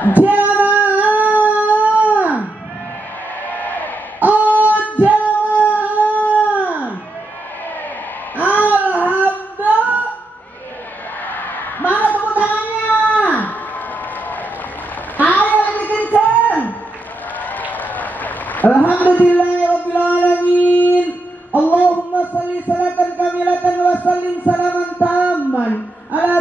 Jamaah. Oh jamaah. Alhamdulillah. Mana tepuk tangannya? Ayo lebih kencang. Alhamdulillahirabbil alamin. Allahumma shalli salatan kamilatan wa sallim salaman tamman ala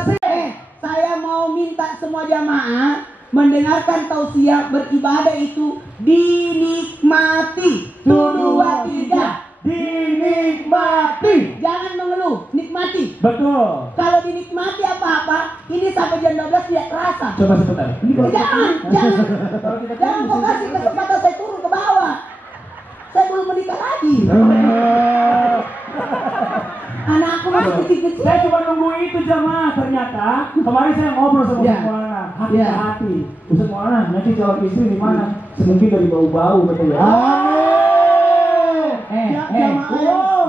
saya mau minta semua jamaah mendengarkan tausiah beribadah itu dinikmati. 1, 2, 3. Dinikmati. Jangan mengeluh, nikmati. Betul. Kalau dinikmati apa-apa, ini sampai jam 12 tidak terasa. Coba sebentar. Jangan kau kasih kesempatan saya turun ke bawah. Saya belum menikah lagi. Anakku masih kecil-kecil. Saya cuma nunggu itu jamaah. Ternyata kemarin saya ngobrol sama Ustaz Maulana. Hati-hati. Ustaz Maulana, nanti calon istri di mana? Mungkin dari bau-bau betul ya.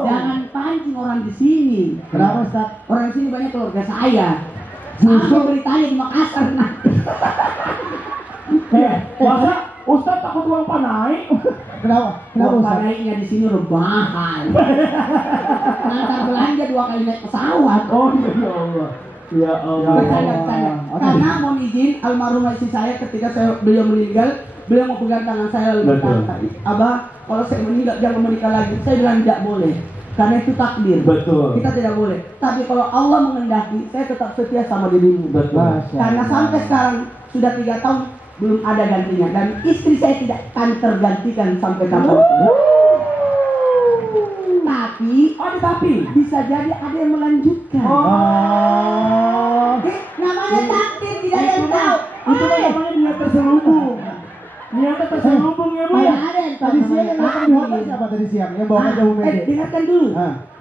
Jangan pancing orang di sini. Kenapa Ustaz? Orang di sini banyak keluarga saya. Justru beritanya di Makassar. Masa Ustaz takut uang panai? Kenapa? Uang Ustaz? panainya di sini udah mahal. Nanti belanja 2 kali naik pesawat. Oh ya Allah. Ya Allah. Bercanda. Karena mohon izin almarhumah istri saya ketika beliau meninggal, beliau mau pegang tangan saya lalu berkata, Abah, kalau saya meninggal jangan menikah lagi. Saya bilang tidak boleh. Karena itu takdir. Betul. Kita tidak boleh. Tapi kalau Allah mengendaki, saya tetap setia sama dirimu. Betul. Karena sampai sekarang sudah 3 tahun belum ada gantinya dan istri saya tidak akan tergantikan sampai kapan. Tapi bisa jadi ada yang melanjutkan. Namanya takdir, tidak ada yang tahu. Itu namanya niat terselubung. Niatnya terselubung ya Bu. Ada yang Tadi siang yang datang di hotel siapa tadi siang? Yang bawa jauh media. Dengarkan dulu.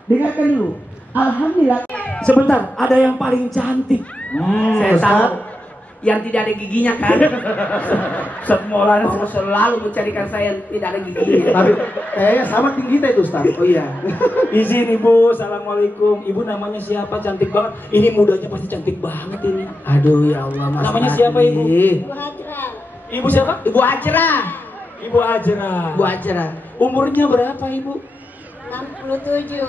Dengarkan dulu. Alhamdulillah. Sebentar, ada yang paling cantik. Saya tahu. Yang tidak ada giginya kan. Ustaz Maulana Allah selalu mencarikan saya yang tidak ada giginya. Tapi kayaknya sama tinggi kita itu Ustaz. Oh iya. izin Ibu, assalamualaikum. Ibu namanya siapa? Cantik banget. Ini mudanya pasti cantik banget ini. Aduh ya Allah Mas. Namanya siapa Ibu? Ibu Hajra. Ibu siapa? Ibu Ajra. Ibu Ajra. Ibu Ajra. Umurnya berapa Ibu? 67.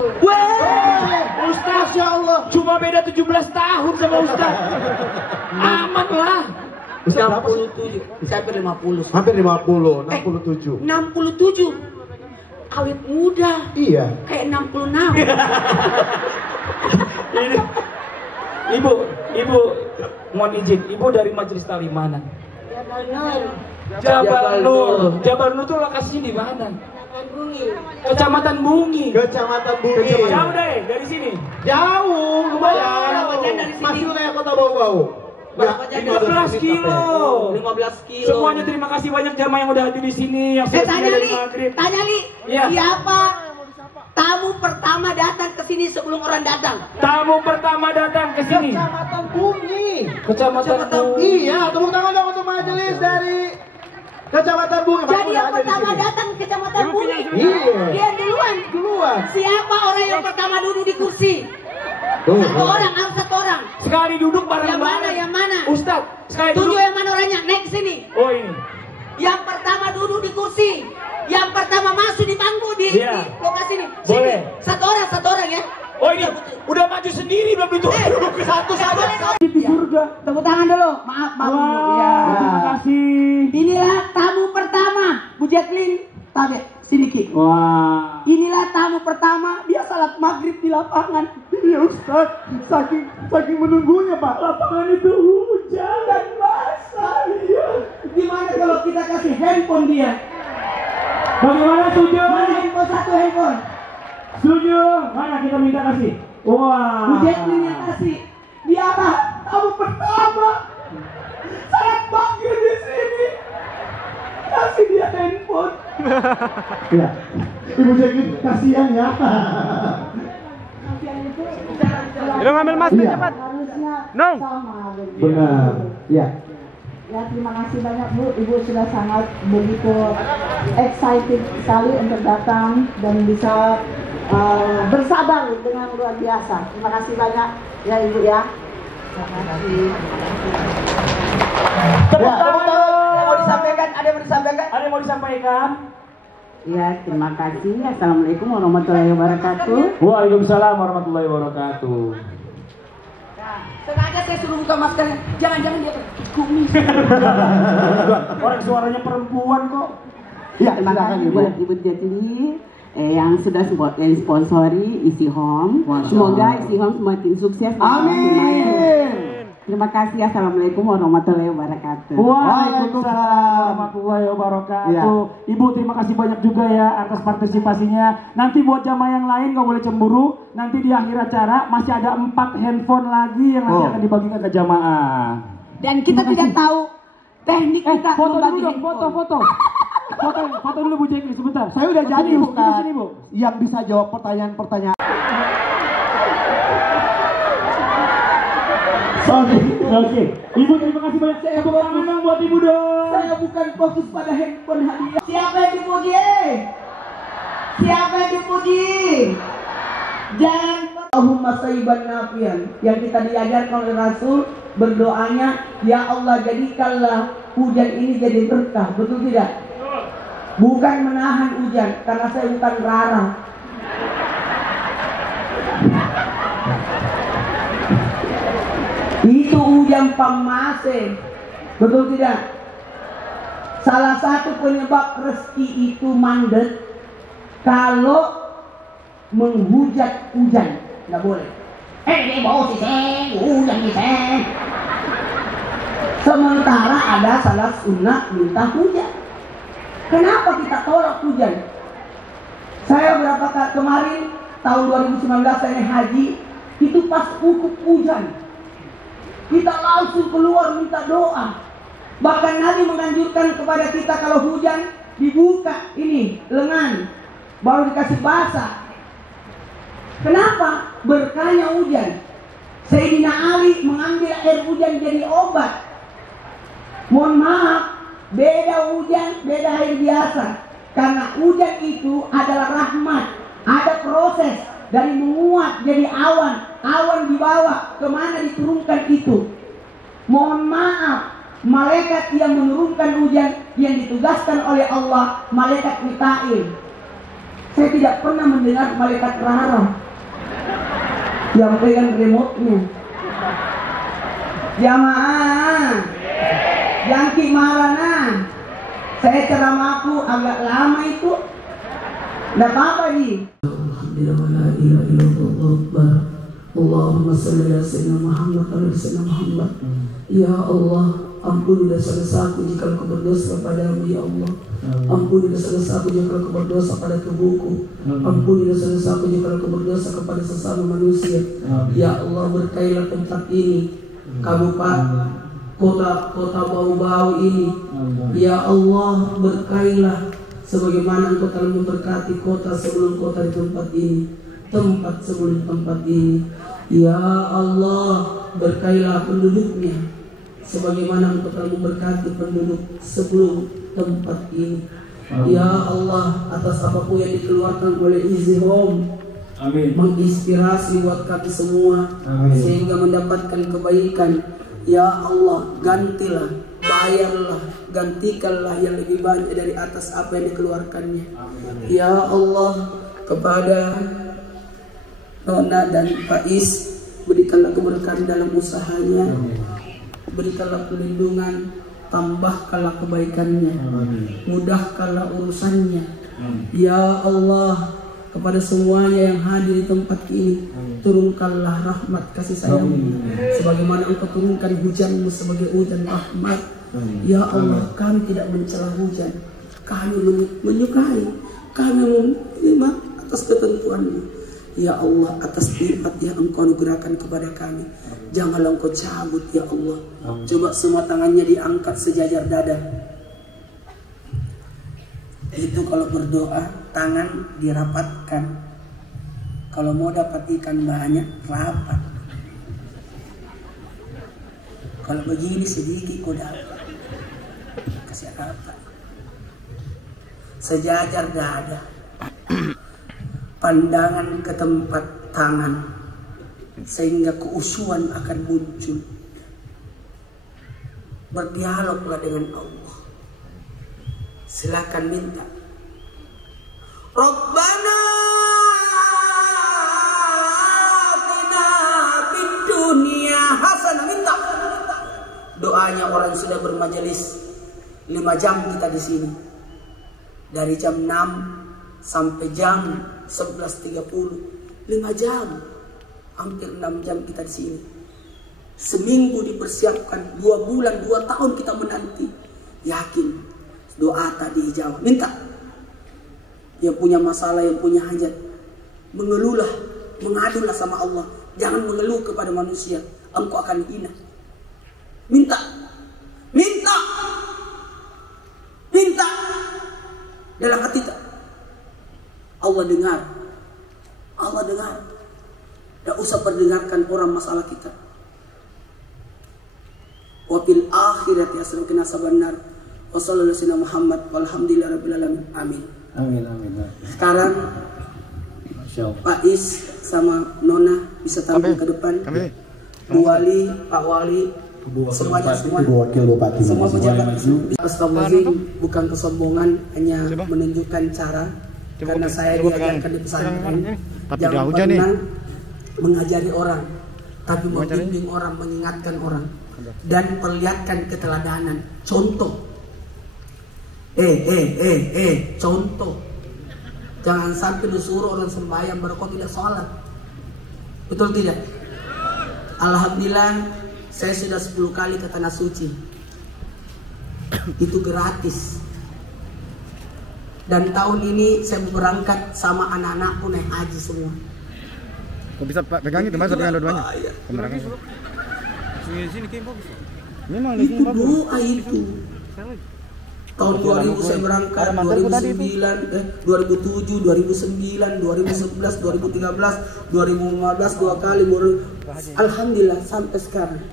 Ustaz ya Allah, cuma beda 17 tahun sama Ustaz. Aman lah. Ustaz berapa sih? 67. Saya hampir 50. Hampir 50, 67. 67. Awet muda. Iya. Kayak 66. Ini, Ibu, mohon izin, Ibu dari Majelis Taklim mana? Jabal Nur. Jabal Nur. Jabal Nur tuh lokasinya di mana? Kecamatan Bungi. Kecamatan Bungi. Kecamatan Bungi. Jauh deh dari sini. Jauh, lumayan. Berapa jam dari sini? Masih kayak kota bau-bau. Berapa jam? 15 kilo. 15 kilo. Semuanya terima kasih banyak jamaah yang udah hadir di sini, yang sudah Tanya dari Li, maghrib. tanya Li. Iya. Siapa tamu pertama datang ke sini sebelum orang datang? Tamu pertama datang ke sini. Kecamatan Bungi. Kecamatan Bungi. Iya, tepuk tangan dong untuk majelis dari Kecamatan Bungi. Jadi yang pertama datang ke Kecamatan Bungi. Iya. Dia duluan. Siapa orang yang pertama duduk di kursi? Satu orang, harus 1 orang. Sekali duduk bareng-bareng. Yang mana? Ustaz, sekali Tunjuk duduk. yang mana orangnya? Naik ke sini. Oh ini. Yang pertama duduk di kursi. Yang pertama masuk di panggung di lokasi ini. Boleh. Sini. Satu orang ya. Oh ini udah maju sendiri belum itu. Satu saja. Di surga. Tepuk tangan dulu. Maaf. Wah, Ya. terima kasih. Inilah tamu pertama. Bu Jacqueline, tabe sini Ki. Wah. Inilah tamu pertama. Dia salat maghrib di lapangan. Ya Ustaz, saking menunggunya Pak, lapangan itu hujan dan basah. Iya. Gimana kalau kita kasih handphone dia? Bagaimana, setuju? Mana handphone? 1 handphone. Setuju? Mana kita minta kasih? Wah. Bu Jacqueline yang kasih. Dia apa? Tamu pertama. Salat maghrib di sini. Kasih dia handphone. Iya. Ibu Jacqueline kasihan ya. Udah ngambil masker Iya. cepat. Harusnya Nong. sama. Benar. Iya. Ya terima kasih banyak Bu. Ibu sudah sangat begitu excited sekali untuk datang dan bisa bersabar dengan luar biasa. Terima kasih banyak ya Ibu ya. Terima kasih. Tepuk tangan Ya, terima kasih. Assalamualaikum warahmatullahi wabarakatuh. Waalaikumsalam warahmatullahi wabarakatuh. Sengaja saya suruh buka masker. Jangan-jangan dia kumis. Orang suaranya perempuan kok. Ya, terima kasih buat Ibu Jatini yang sudah sponsori Isi Home. Semoga Isi Home semakin sukses. Amin. Terima kasih. Assalamualaikum warahmatullahi wabarakatuh. Waalaikumsalam warahmatullahi wabarakatuh. Ibu terima kasih banyak juga ya atas partisipasinya. Nanti buat jamaah yang lain gak boleh cemburu. Nanti di akhir acara masih ada 4 handphone lagi yang nanti akan dibagikan ke jamaah. Dan kita tidak tahu teknik kita Foto dulu membagi dong, handphone. foto dulu Bu Jeki sebentar. Saya udah jadi Bu. Sini Bu. Yang bisa jawab pertanyaan-pertanyaan. Oke. Ibu terima kasih banyak. Tepuk tangan dong buat Ibu dong. Saya bukan fokus pada handphone hadiah. Siapa yang dipuji? Siapa yang dipuji? Jangan Allahumma sayyiban nafian. Yang kita diajarkan oleh Rasul berdoanya, ya Allah jadikanlah hujan ini jadi berkah. Betul tidak? Bukan menahan hujan, karena saya bukan Rara. Itu hujan pamase. Betul tidak? Salah satu penyebab rezeki itu mandek kalau menghujat hujan. Nggak boleh. Ini bau sih, hujan sih. Sementara ada salah sunnah minta hujan. Kenapa kita tolak hujan? Saya berapa kali kemarin tahun 2019 saya haji, itu pas hujan. Kita langsung keluar minta doa. Bahkan Nabi menganjurkan kepada kita kalau hujan dibuka ini lengan, baru dikasih basah. Kenapa? Berkahnya hujan. Sayyidina Ali mengambil air hujan jadi obat. Mohon maaf, beda hujan, beda air biasa. Karena hujan itu adalah rahmat. Ada proses dari menguap jadi awan. Awan dibawa kemana diturunkan itu. Mohon maaf, malaikat yang menurunkan hujan yang ditugaskan oleh Allah, malaikat Mikail. Saya tidak pernah mendengar malaikat Rara yang pegang remote-nya. Jamaah, jangki marana. Saya ceramahku agak lama itu. Tidak apa-apa nih. Allahumma salli ala sayyidina Muhammad wa ala sayyidina Muhammad. Ya Allah, ampuni dosa-dosaku jika aku berdosa kepadamu ya Allah. Ampuni dosa-dosaku jika aku berdosa pada tubuhku. Ampuni dosa-dosaku jika aku berdosa kepada sesama manusia. Ya Allah, berkailah tempat ini, kabupaten kota bau-bau ini. Ya Allah, berkailah sebagaimana Engkau telah memberkati kota sebelum kota di tempat ini, tempat sebelum tempat ini. Ya Allah, berkailah penduduknya sebagaimana Engkau telah memberkati penduduk sebelum tempat ini. Ya Allah, atas apapun yang dikeluarkan oleh Easy Home, amin, menginspirasi buat kami semua, amin, sehingga mendapatkan kebaikan. Ya Allah, gantilah, bayarlah, gantikanlah yang lebih banyak dari atas apa yang dikeluarkannya. Ya Allah, kepada Nona dan Pak Is, berikanlah keberkahan dalam usahanya, berikanlah perlindungan, tambahkanlah kebaikannya, mudahkanlah urusannya. Ya Allah, kepada semuanya yang hadir di tempat ini, turunkanlah rahmat kasih sayangmu, sebagaimana Engkau turunkan hujanmu sebagai hujan rahmat. Ya Allah, kami tidak mencela hujan, kami menyukai, kami menerima atas ketentuanmu. Ya Allah, atas nikmat yang Engkau anugerahkan kepada kami, janganlah Engkau cabut ya Allah. Coba semua tangannya diangkat sejajar dada. Itu kalau berdoa tangan dirapatkan. Kalau mau dapat ikan banyak, rapat. Kalau begini sedikit kau dapat, kasih rapat. Sejajar dada, pandangan ke tempat tangan, sehingga keusuhan akan muncul. Berdialoglah dengan Allah. Silakan minta. banyak orang yang sudah bermajelis 5 jam kita di sini. Dari jam 6 sampai jam 11.30. 5 jam. Hampir 6 jam kita di sini. Seminggu dipersiapkan, 2 bulan, 2 tahun kita menanti. Yakin doa tadi dijawab. Minta. Yang punya masalah, yang punya hajat, mengeluhlah, mengadulah sama Allah. Jangan mengeluh kepada manusia, engkau akan hina. Minta, minta, minta dalam hati kita. Allah dengar, Allah dengar. Tidak usah perdengarkan orang masalah kita. Wa fil akhirati hasanatan sabannar. Wa sallallahu alaihi Muhammad walhamdulillahirabbil alamin. Amin. Amin, amin. Sekarang Pak Is sama Nona bisa tampil ke depan. Bu Wali, Pak Wali, semuanya semua. Ibu Wakil Bupati. Semua pejabat. Astagfirullahaladzim, bukan kesombongan, hanya menunjukkan cara. Karena saya diajarkan di pesantren, jangan pernah mengajari orang, tapi membimbing orang, mengingatkan orang, dan perlihatkan keteladanan. Contoh. Contoh. Jangan sampai disuruh orang sembahyang baru kau tidak sholat. Betul tidak? Alhamdulillah saya sudah 10 kali ke Tanah Suci. Itu gratis. Dan tahun ini saya berangkat sama anak-anakku naik haji semua. Kok bisa pegang itu mas dengan dua-duanya? Itu doa itu. Tahun 2000 saya berangkat, 2009, 2007, 2009, 2011, 2013, 2015 2 kali. Alhamdulillah sampai sekarang.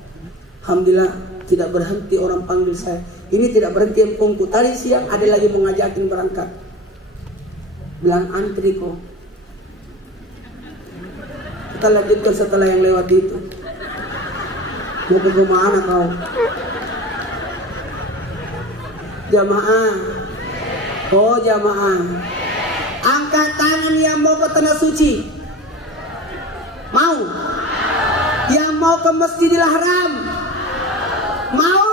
Alhamdulillah tidak berhenti orang panggil saya. Ini tidak berhenti empungku. Tadi siang ada lagi mau ngajakin berangkat. Bilang antri kok. Kita lanjutkan setelah yang lewat itu. Mau ke rumah anak kau. Jamaah. Oh jamaah. Angkat tangan yang mau ke Tanah Suci. Mau? Yang mau ke Masjidil Haram. Mau?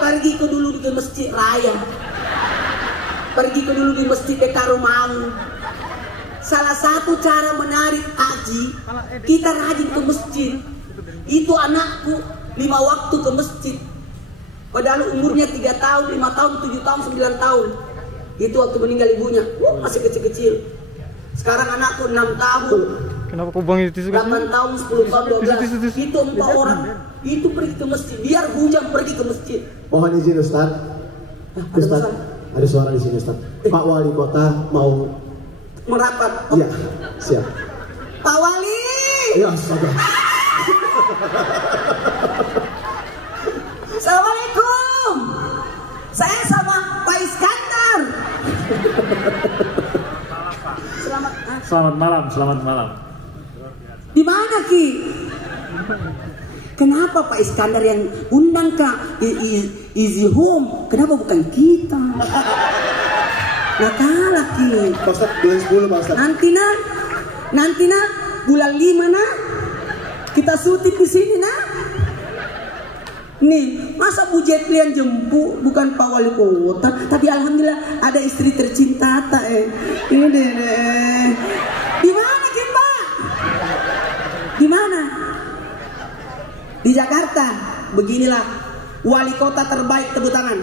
Pergi ke dulu di Masjid Raya. Pergi ke dulu di Masjid Bekarumaung. Salah satu cara menarik haji, kita rajin ke masjid. Itu anakku 5 waktu ke masjid. Padahal umurnya 3 tahun, 5 tahun, 7 tahun, 9 tahun. Itu waktu meninggal ibunya, masih kecil-kecil. Sekarang anakku 6 tahun. Kenapa kau buang itu? 8 tahun, 10 tahun, 12. Itu 4 orang. Itu pergi ke masjid. Biar hujan pergi ke masjid. Mohon izin Ustaz. Ustaz, ada suara di sini Ustaz. Pak Wali Kota mau merapat. Iya, siap. Pak Wali. Ya, sabar. Assalamualaikum. Saya sama Pak Iskandar. Selamat malam. Di mana Ki? Kenapa Pak Iskandar yang undang Kak Easy Home? Kenapa bukan kita? Nah kalah Ki. Pak Ustaz, bulan 10 Pak Ustaz. Nanti nah bulan 5 nah kita syuting di sini nah. Nih, masa Bu Jetli yang jemput bukan Pak Wali Kota, tapi alhamdulillah ada istri tercinta tak Ini deh. Di mana Ki Pak? Di mana? Di Jakarta. Beginilah wali kota terbaik, tepuk tangan.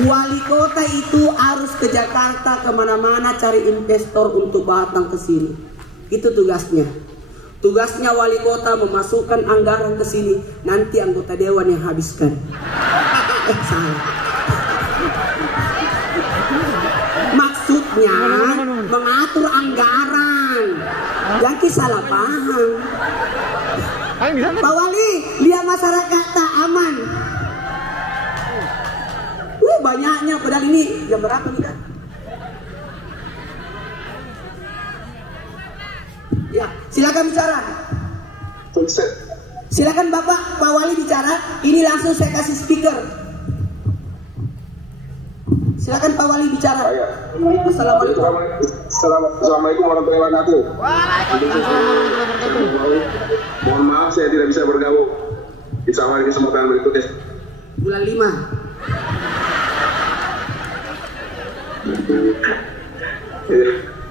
Wali kota itu harus ke Jakarta, kemana-mana cari investor untuk datang ke sini. Itu tugasnya. Tugasnya wali kota memasukkan anggaran ke sini. Nanti anggota dewan yang habiskan. Salah. Maksudnya mengatur anggaran. Yang salah paham. Pak Wali, lihat masyarakat tak aman. Banyaknya, padahal ini jam berapa kita? Ya, silakan bicara. Silakan Bapak Pak Wali bicara. Ini langsung saya kasih speaker. Silakan Pak Wali bicara. Assalamualaikum. Assalamualaikum warahmatullahi wabarakatuh. Mohon maaf saya tidak bisa bergabung. Insya Allah di kesempatan berikutnya. Bulan 5.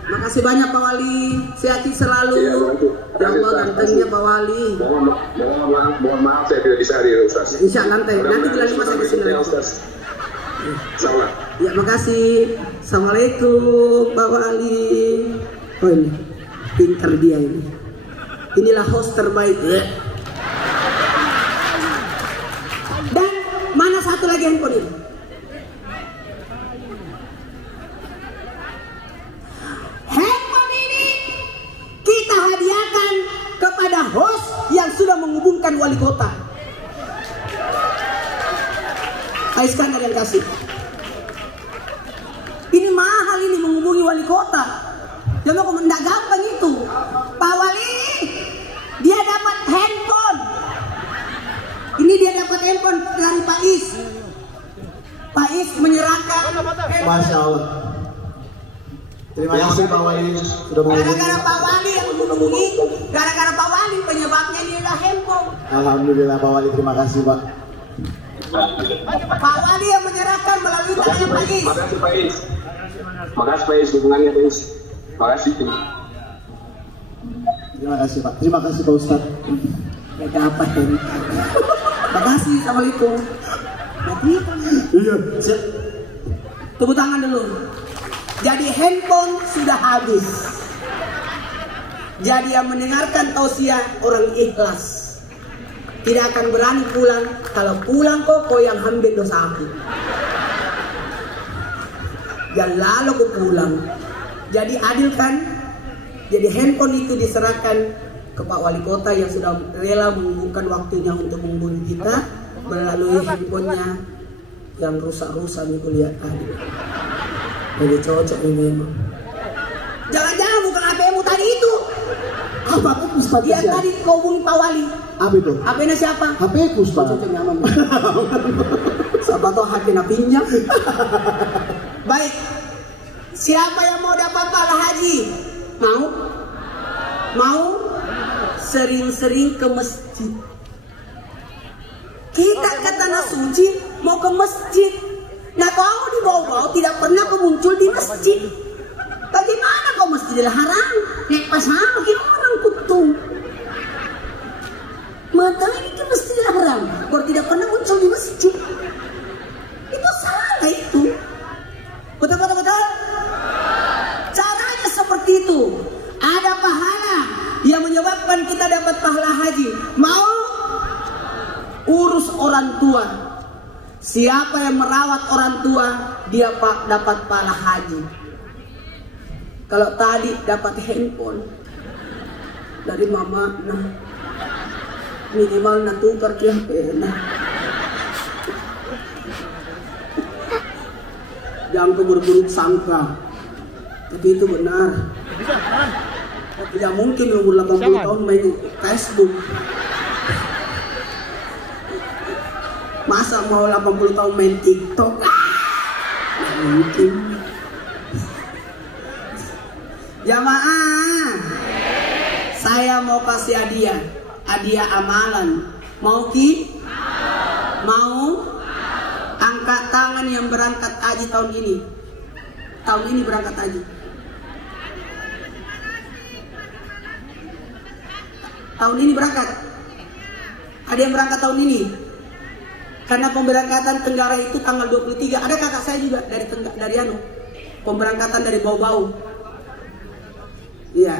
Makasih banyak Pak Wali, sehat selalu. Ya Allah, gantengnya Pak Wali. Mohon maaf saya tidak bisa hadir Ustaz. Insya Allah nanti bulan 5 saya kesini lagi. Ustaz. Salah. Ya makasih. Assalamualaikum Pak Wali. Oh ini, pintar dia ini. Inilah host terbaik. Dan mana satu lagi handphone ini? Handphone ini kita hadiahkan kepada host yang sudah menghubungkan wali kota. Ayo sekarang ada yang kasih. Ini mahal ini menghubungi wali kota. Jangan kok tidak gampang itu. Pak Wali, dia dapat handphone. Ini dia dapat handphone dari Pak Is. Pak Is menyerahkan handphone. Masya Allah. Terima kasih Pak Wali sudah menghubungi. Gara-gara Pak Wali yang menghubungi, gara-gara Pak Wali penyebabnya ini adalah handphone. Alhamdulillah Pak Wali, terima kasih Pak. Pak Wali yang menyerahkan melalui tangannya Pak Is. Makasih Pak Is. Makasih Pak Is dukungannya Pak Is. Makasih. Terima kasih Pak. Terima kasih Pak Ustadz. Mereka apa ini? Makasih, Assalamualaikum. Iya. Tepuk tangan dulu. Jadi handphone sudah habis. Jadi yang mendengarkan tausiah orang ikhlas tidak akan berani pulang. Kalau pulang kok yang ambil dosa aku. Dan lalu aku pulang. Jadi adil kan? Jadi handphone itu diserahkan ke Pak Wali Kota yang sudah rela menghubungkan waktunya untuk menghubungi kita melalui handphonenya yang rusak-rusak nih kuliah tadi. Jadi cocok ini memang. Jangan-jangan bukan HP-mu tadi itu. Apa itu Ustadz? Dia tadi kau hubungi Pak Wali. Apa itu? HP-nya siapa? HP ku Ustadz. Cocok nyaman. Siapa tahu HP-nya pinjam. Baik. Siapa yang mau dapat pahala haji? Mau? Mau? Sering-sering ke masjid. Kita ke tanah suci mau ke masjid. Nah kamu di bawah tidak pernah muncul di masjid. Bagaimana kau Masjidil Haram? Nek pas sama kita orang kutu. Mata ini ke Masjidil Haram. Kau tidak pernah muncul di masjid. Itu salah itu. Betul-betul. Caranya seperti itu. Ada pahala yang menyebabkan kita dapat pahala haji. Mau urus orang tua. Siapa yang merawat orang tua, dia dapat pahala haji. Kalau tadi dapat handphone dari mama, nah minimal tukar ke HP, nah. Jangan keburuk sangka, tapi itu benar. Tidak mungkin umur 80 tahun main Facebook. Masa mau 80 tahun main TikTok? Tidak mungkin. Jamaah, saya mau kasih hadiah amalan. Mau Ki? Mau? Angkat tangan yang berangkat haji tahun ini. Tahun ini berangkat haji. Tahun ini berangkat. Ada yang berangkat tahun ini. Karena pemberangkatan Tenggara itu tanggal 23. Ada kakak saya juga dari pemberangkatan dari Bau-Bau. Iya.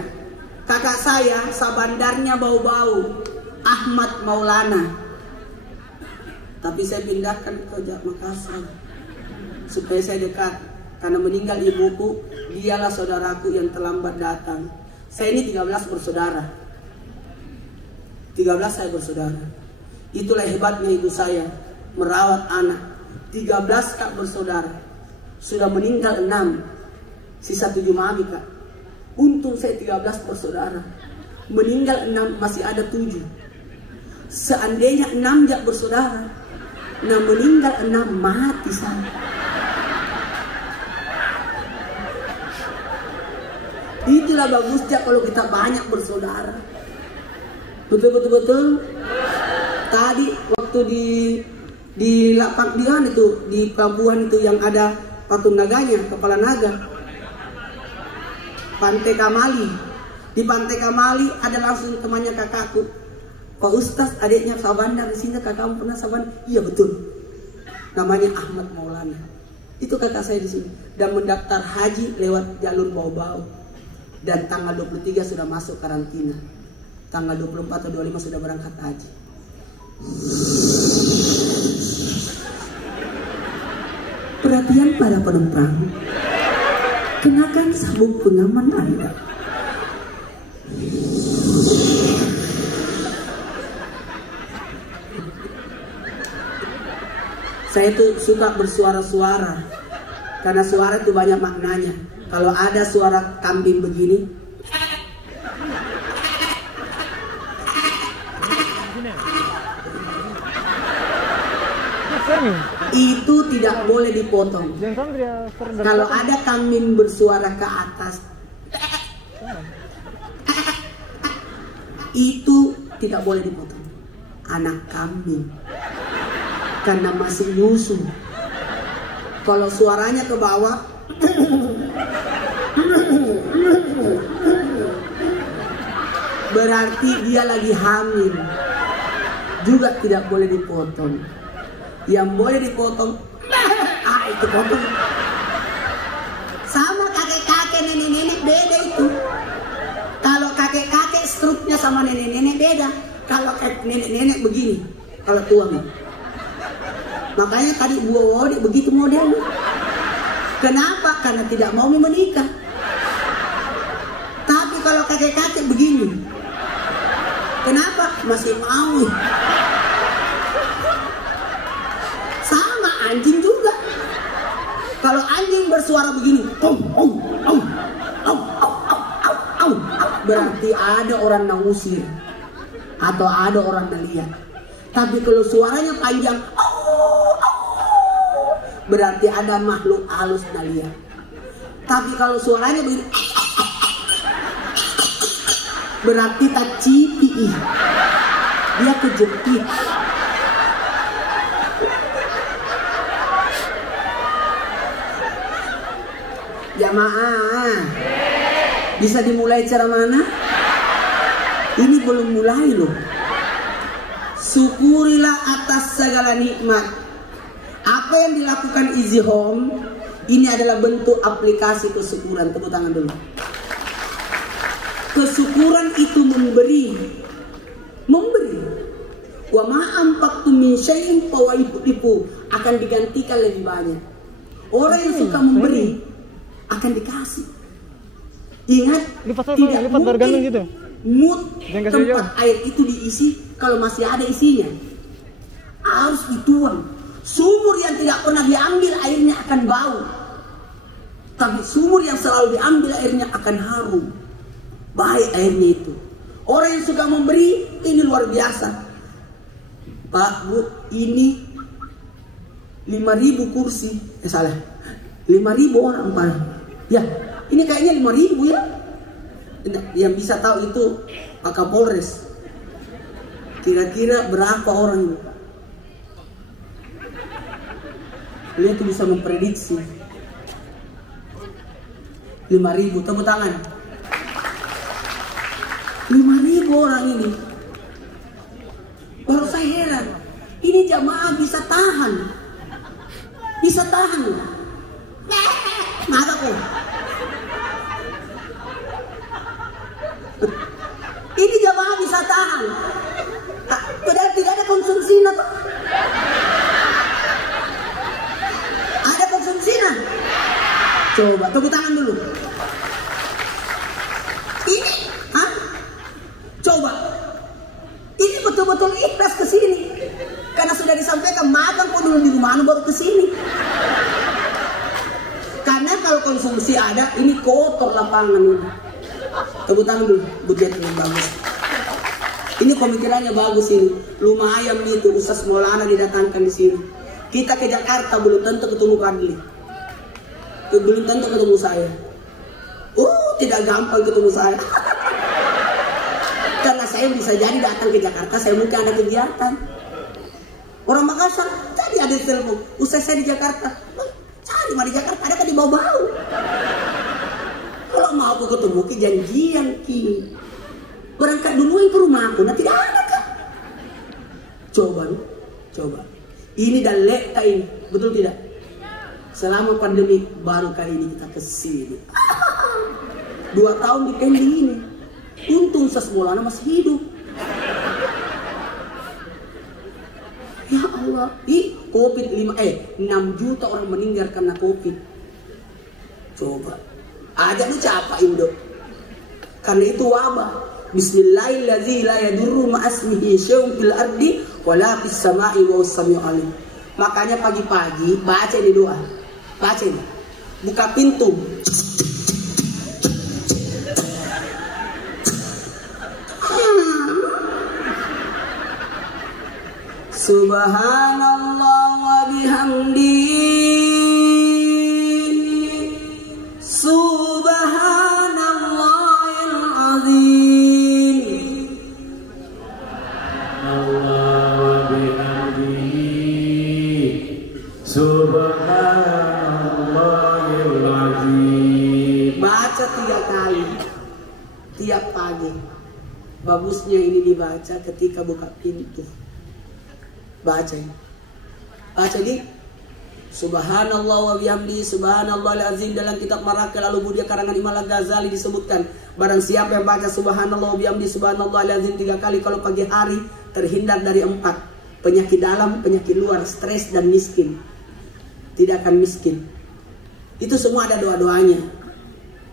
Kakak saya sabandarnya Bau-Bau, Ahmad Maulana. Tapi saya pindahkan ke Makassar supaya saya dekat. Karena meninggal ibuku, dialah saudaraku yang terlambat datang. Saya ini 13 bersaudara. 13 saya bersaudara. Itulah hebatnya ibu saya merawat anak. 13 kak bersaudara. Sudah meninggal 6. Sisa 7 mami kak. Untung saya 13 bersaudara. Meninggal 6, masih ada 7. Seandainya 6 jak bersaudara, nah meninggal 6 mati saya. Itulah bagusnya kalau kita banyak bersaudara. Betul. Tadi waktu di lapak di pelabuhan itu yang ada patung naganya, kepala naga. Pantai Kamali. Di Pantai Kamali ada langsung temannya kakakku. Pak Ustaz, adiknya Sabanda di sini, kakakmu pernah Sabanda? Iya betul. Namanya Ahmad Maulana. Itu kakak saya di sini. Dan mendaftar haji lewat jalur bau-bau. Dan tanggal 23 sudah masuk karantina. Tanggal 24 atau 25 sudah berangkat haji. Perhatian para penumpang, kenakan sabuk pengaman Anda. Saya tuh suka bersuara-suara, karena suara itu banyak maknanya. Kalau ada suara kambing begini, itu tidak boleh dipotong. Kalau ada kambing bersuara ke atas, itu tidak boleh dipotong. Anak kambing, karena masih nyusu. Kalau suaranya ke bawah, berarti dia lagi hamil. Juga tidak boleh dipotong. Yang boleh dipotong, itu potong. Sama kakek-kakek, nenek-nenek beda itu. Kalau kakek-kakek struknya sama nenek-nenek beda. Kalau nenek-nenek begini, kalau tua nih. Makanya tadi Bu Wodi begitu modelnya. Kenapa? Karena tidak mau menikah. Tapi kalau kakek-kakek begini, kenapa? Masih mau. Sama anjing juga. Kalau anjing bersuara begini, berarti ada orang ngusir atau ada orang melihat. Tapi kalau suaranya panjang, berarti ada makhluk halus melihat. Tapi kalau suaranya begini, berarti tak cipi, dia kejepit. Jamaah, bisa dimulai cara mana? Ini belum mulai loh. Syukurilah atas segala nikmat. Apa yang dilakukan Easy Home ini adalah bentuk aplikasi kesyukuran. Tepuk tangan dulu. Kesyukuran itu memberi. Wa ma anfaqtum min syai'in fawa'idu akan digantikan lebih banyak. Orang yang suka memberi akan dikasih. Ingat, tidak mungkin gitu. Tempat air itu diisi kalau masih ada isinya. Harus dituang. Sumur yang tidak pernah diambil airnya akan bau. Tapi sumur yang selalu diambil airnya akan harum. Baik airnya itu. Orang yang suka memberi ini luar biasa. Pak, Bu, ini 5.000 kursi. Salah. 5.000 orang, Pak. Ya, ini kayaknya 5.000 ya. Yang bisa tahu itu Pak Kapolres. Kira-kira berapa orang ini? Beliau itu bisa memprediksi. 5.000, tepuk tangan. 5.000 orang ini. Baru saya heran. Ini jamaah bisa tahan. Bisa tahan. Mata kok. Ini jamaah bisa tahan. Padahal tidak ada konsumsi tuh. Ada konsumsi nah. Coba tepuk tangan dulu. Ini, coba. Ini betul-betul ikhlas ke sini. Karena sudah disampaikan makan kok dulu di rumah baru ke sini. Karena kalau konsumsi ada, ini kotor lapangan ini. Tepuk tangan dulu, budget yang bagus. Ini pemikirannya bagus ini. Lumayan itu Ustaz Maulana didatangkan di sini. Kita ke Jakarta belum tentu ketemu Fadli. Belum tentu ketemu saya. Tidak gampang ketemu saya. Karena saya saya bisa jadi datang ke Jakarta, saya mungkin ada kegiatan. Orang Makassar, jadi ada telepon, usai saya di Jakarta. Cari mah di Jakarta, ada kan di bau-bau. Kalau mau aku ketemu ke janjian ki. Berangkat duluan ke rumahku, nah tidak ada kan? Coba. Ini dan lekta ini, betul tidak? Selama pandemi baru kali ini kita kesini. 2 tahun di pending ini. Untung sesemolana masih hidup. Ya Allah, COVID 6 juta orang meninggal karena COVID. Coba, aja lu capa Indo. Karena itu wabah. Bismillahirrahmanirrahim. La yadurru ma'asmihi syai'un fil ardi wala fis sama'i wa huwas-sami'ul alim. Makanya pagi-pagi baca ini doa. Baca ini. Buka pintu. Subhanallah wa bihamdihi Subhanallahil azim. Allah wa bihamdihi Subhanallahil azim. Baca 3 kali tiap pagi. Bagusnya ini dibaca ketika buka pintu. Baca di Subhanallah wa bihamdi Subhanallahil azim. Dalam kitab Marakil Al-Ubudiyah karangan Imam Al-Ghazali disebutkan, barang siapa yang baca Subhanallah wa bihamdi Subhanallahil azim 3 kali kalau pagi hari, terhindar dari 4 penyakit dalam, penyakit luar, stres dan miskin. Tidak akan miskin. Itu semua ada doa-doanya.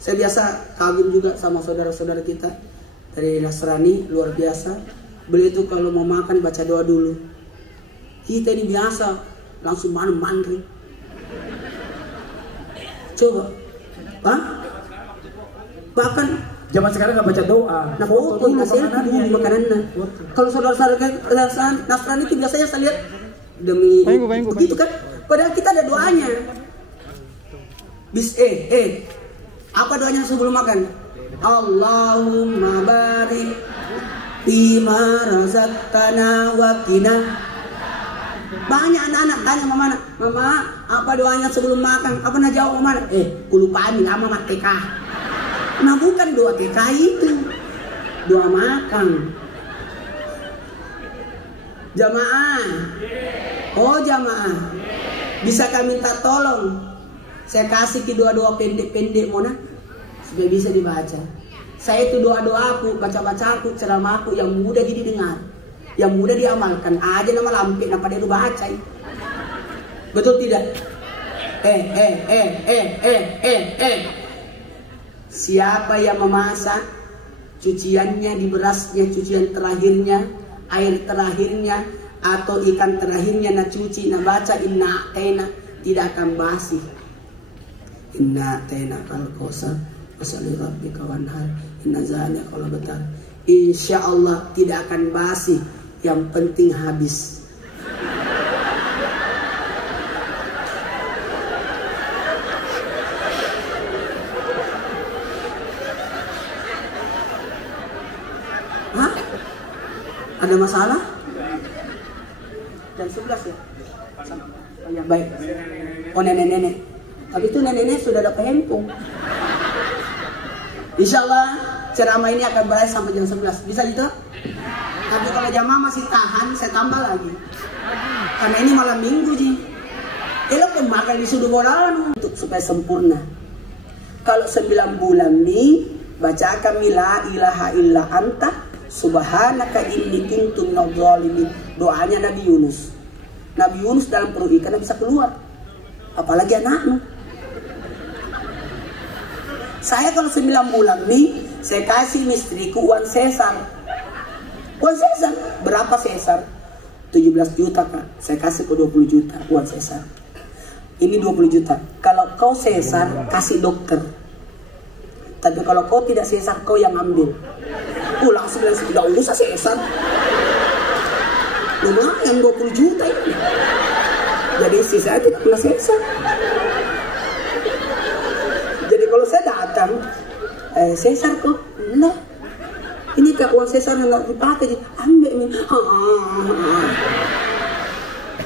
Saya biasa kagum juga sama saudara-saudara kita dari Nasrani, luar biasa. Beliau itu kalau mau makan baca doa dulu. Kita ini biasa langsung mandri. Coba, bahkan Zaman sekarang nggak baca doa. nah foto ngasih makanannya. Kalau saudara-saudara Nasrani itu biasanya saya lihat demi begitu kan. Padahal kita ada doanya. Apa doanya sebelum makan? Allahumma barik bima razaqtana wa qina. Banyak anak-anak tanya mama, apa doanya sebelum makan? Apa nak jawab mama? Kulupaan lama mak TK. Nah bukan doa TK itu, doa makan. Jamaah, jamaah, bisa kami minta tolong? Saya kasih ke doa-doa pendek-pendek Mona, supaya bisa dibaca. Saya itu doa-doa aku, baca-baca aku, ceramah aku yang mudah didengar, yang mudah diamalkan. Aja nama lampik, nama dia baca. Betul tidak? Siapa yang memasak cuciannya di berasnya, cucian terakhirnya, air terakhirnya, atau ikan terakhirnya na cuci, na baca inna atena, tidak akan basi. Inna atena kal kautsar fasali rabbika wanhar inna zalika kalau betul. Insya Allah tidak akan basi, yang penting habis. Hah? Ada masalah? Jam 11 ya? Oh ya baik. Oh nenek-nenek. Tapi itu nenek-nenek sudah ada handphone. Insya Allah ceramah ini akan berakhir sampai jam 11. Bisa gitu? Tapi kalau jamaah masih tahan, saya tambah lagi. Karena ini malam minggu ji. Elok pemakan disuruh bolan untuk supaya sempurna. Kalau 9 bulan nih baca kami la ilaha illa anta subhanaka inni kuntu minadh dhalimin. Doanya Nabi Yunus. Nabi Yunus dalam perut ikan bisa keluar. Apalagi anakmu. Saya kalau 9 bulan nih saya kasih istriku uang sesar. Uang sesar berapa sesar? 17 juta Kak. Saya kasih ke 20 juta uang sesar. Ini 20 juta. Kalau kau sesar kasih dokter. Tapi kalau kau tidak sesar kau yang ambil. Langsung tidak usah sesar. Lumayan 20 juta ini. Jadi istri saya tidak pernah sesar. Jadi kalau saya datang, sesar kok? Nah, ini kak uang sesar nggak dipakai, ambil ini.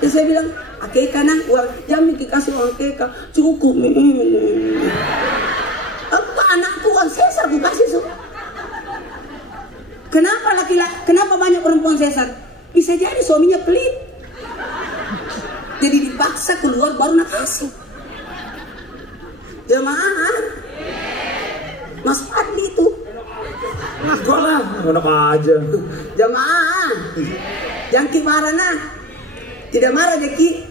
Terus saya bilang, akeka nah uang, jamin dikasih uang akeka, cukup. Apa anakku uang sesar aku kasih semua. Kenapa laki-laki, kenapa banyak perempuan sesar? Bisa jadi suaminya pelit. Jadi dipaksa keluar baru nak kasih. Jemaah, Mas Fadli itu. Enggak lah, enak aja. Jemaah, yang marah nah. Tidak marah Jeki.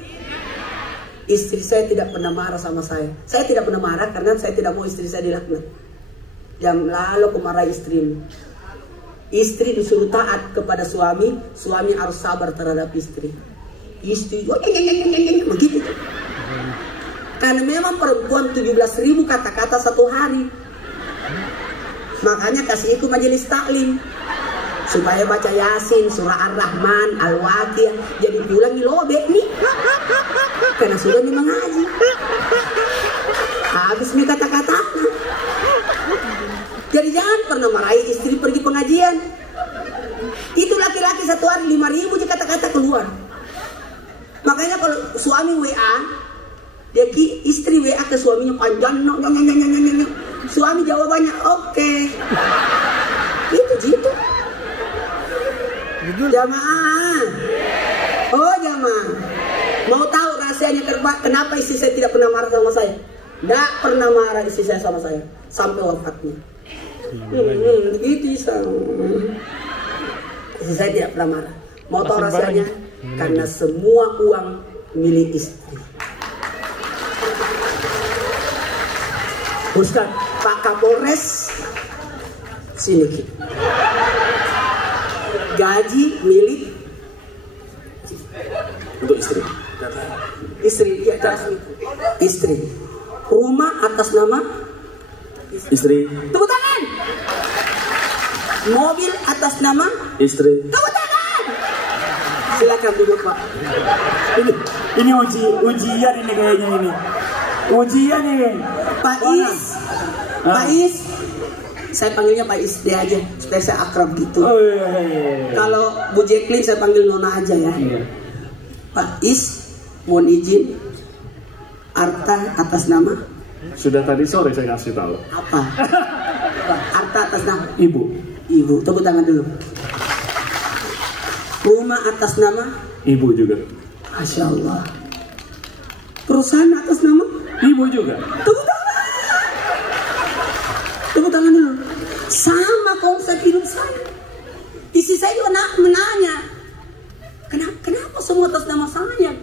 Istri saya tidak pernah marah sama saya. Saya tidak pernah marah karena saya tidak mau istri saya dilaknat. Jam lalu aku marah istrimu. Istri disuruh taat kepada suami, suami harus sabar terhadap istri. Istri begitu. Karena memang perempuan 17.000 kata-kata satu hari. Makanya kasih itu majelis taklim supaya baca Yasin, surah Ar-Rahman, Al-Waqiah, jadi pulang ngilobek nih. Karena sudah nih mengaji. Habis nih kata-kata. Jadi jangan pernah marahi istri pergi pengajian. Itu laki-laki satu hari 5.000 aja kata-kata keluar. Makanya kalau suami WA, dia istri WA ke suaminya panjang, suami jawabannya oke. Gitu. Jamaah. Oh jamaah. Mau tahu rahasianya kenapa istri saya tidak pernah marah sama saya? Tidak pernah marah istri saya sama saya sampai wafatnya. Begitu istri saya tidak pernah marah. Mau tahu rahasianya? Karena semua uang milik istri. Ustaz, Pak Kapolres sini. Gaji milik Untuk istri. istri, ya istri. Rumah atas nama Istri. tepuk tangan. Mobil atas nama Istri. tepuk tangan. Silakan duduk Pak. Ini ujian ini kayaknya ini. Ujian ini. Pak Is, saya panggilnya Pak Is dia aja, supaya saya akrab gitu. Kalau Bu Jacqueline saya panggil Nona aja ya. Pak Is, mohon izin, harta atas nama Sudah tadi sore saya kasih tahu. apa? Harta atas nama Ibu. Ibu, tepuk tangan dulu. Rumah atas nama Ibu juga. Masya Allah. Perusahaan atas nama Ibu juga. tepuk tangan. Tepuk tangan dulu. Sama konsep hidup saya. Istri saya juga menanya, kenapa semua atas nama saya?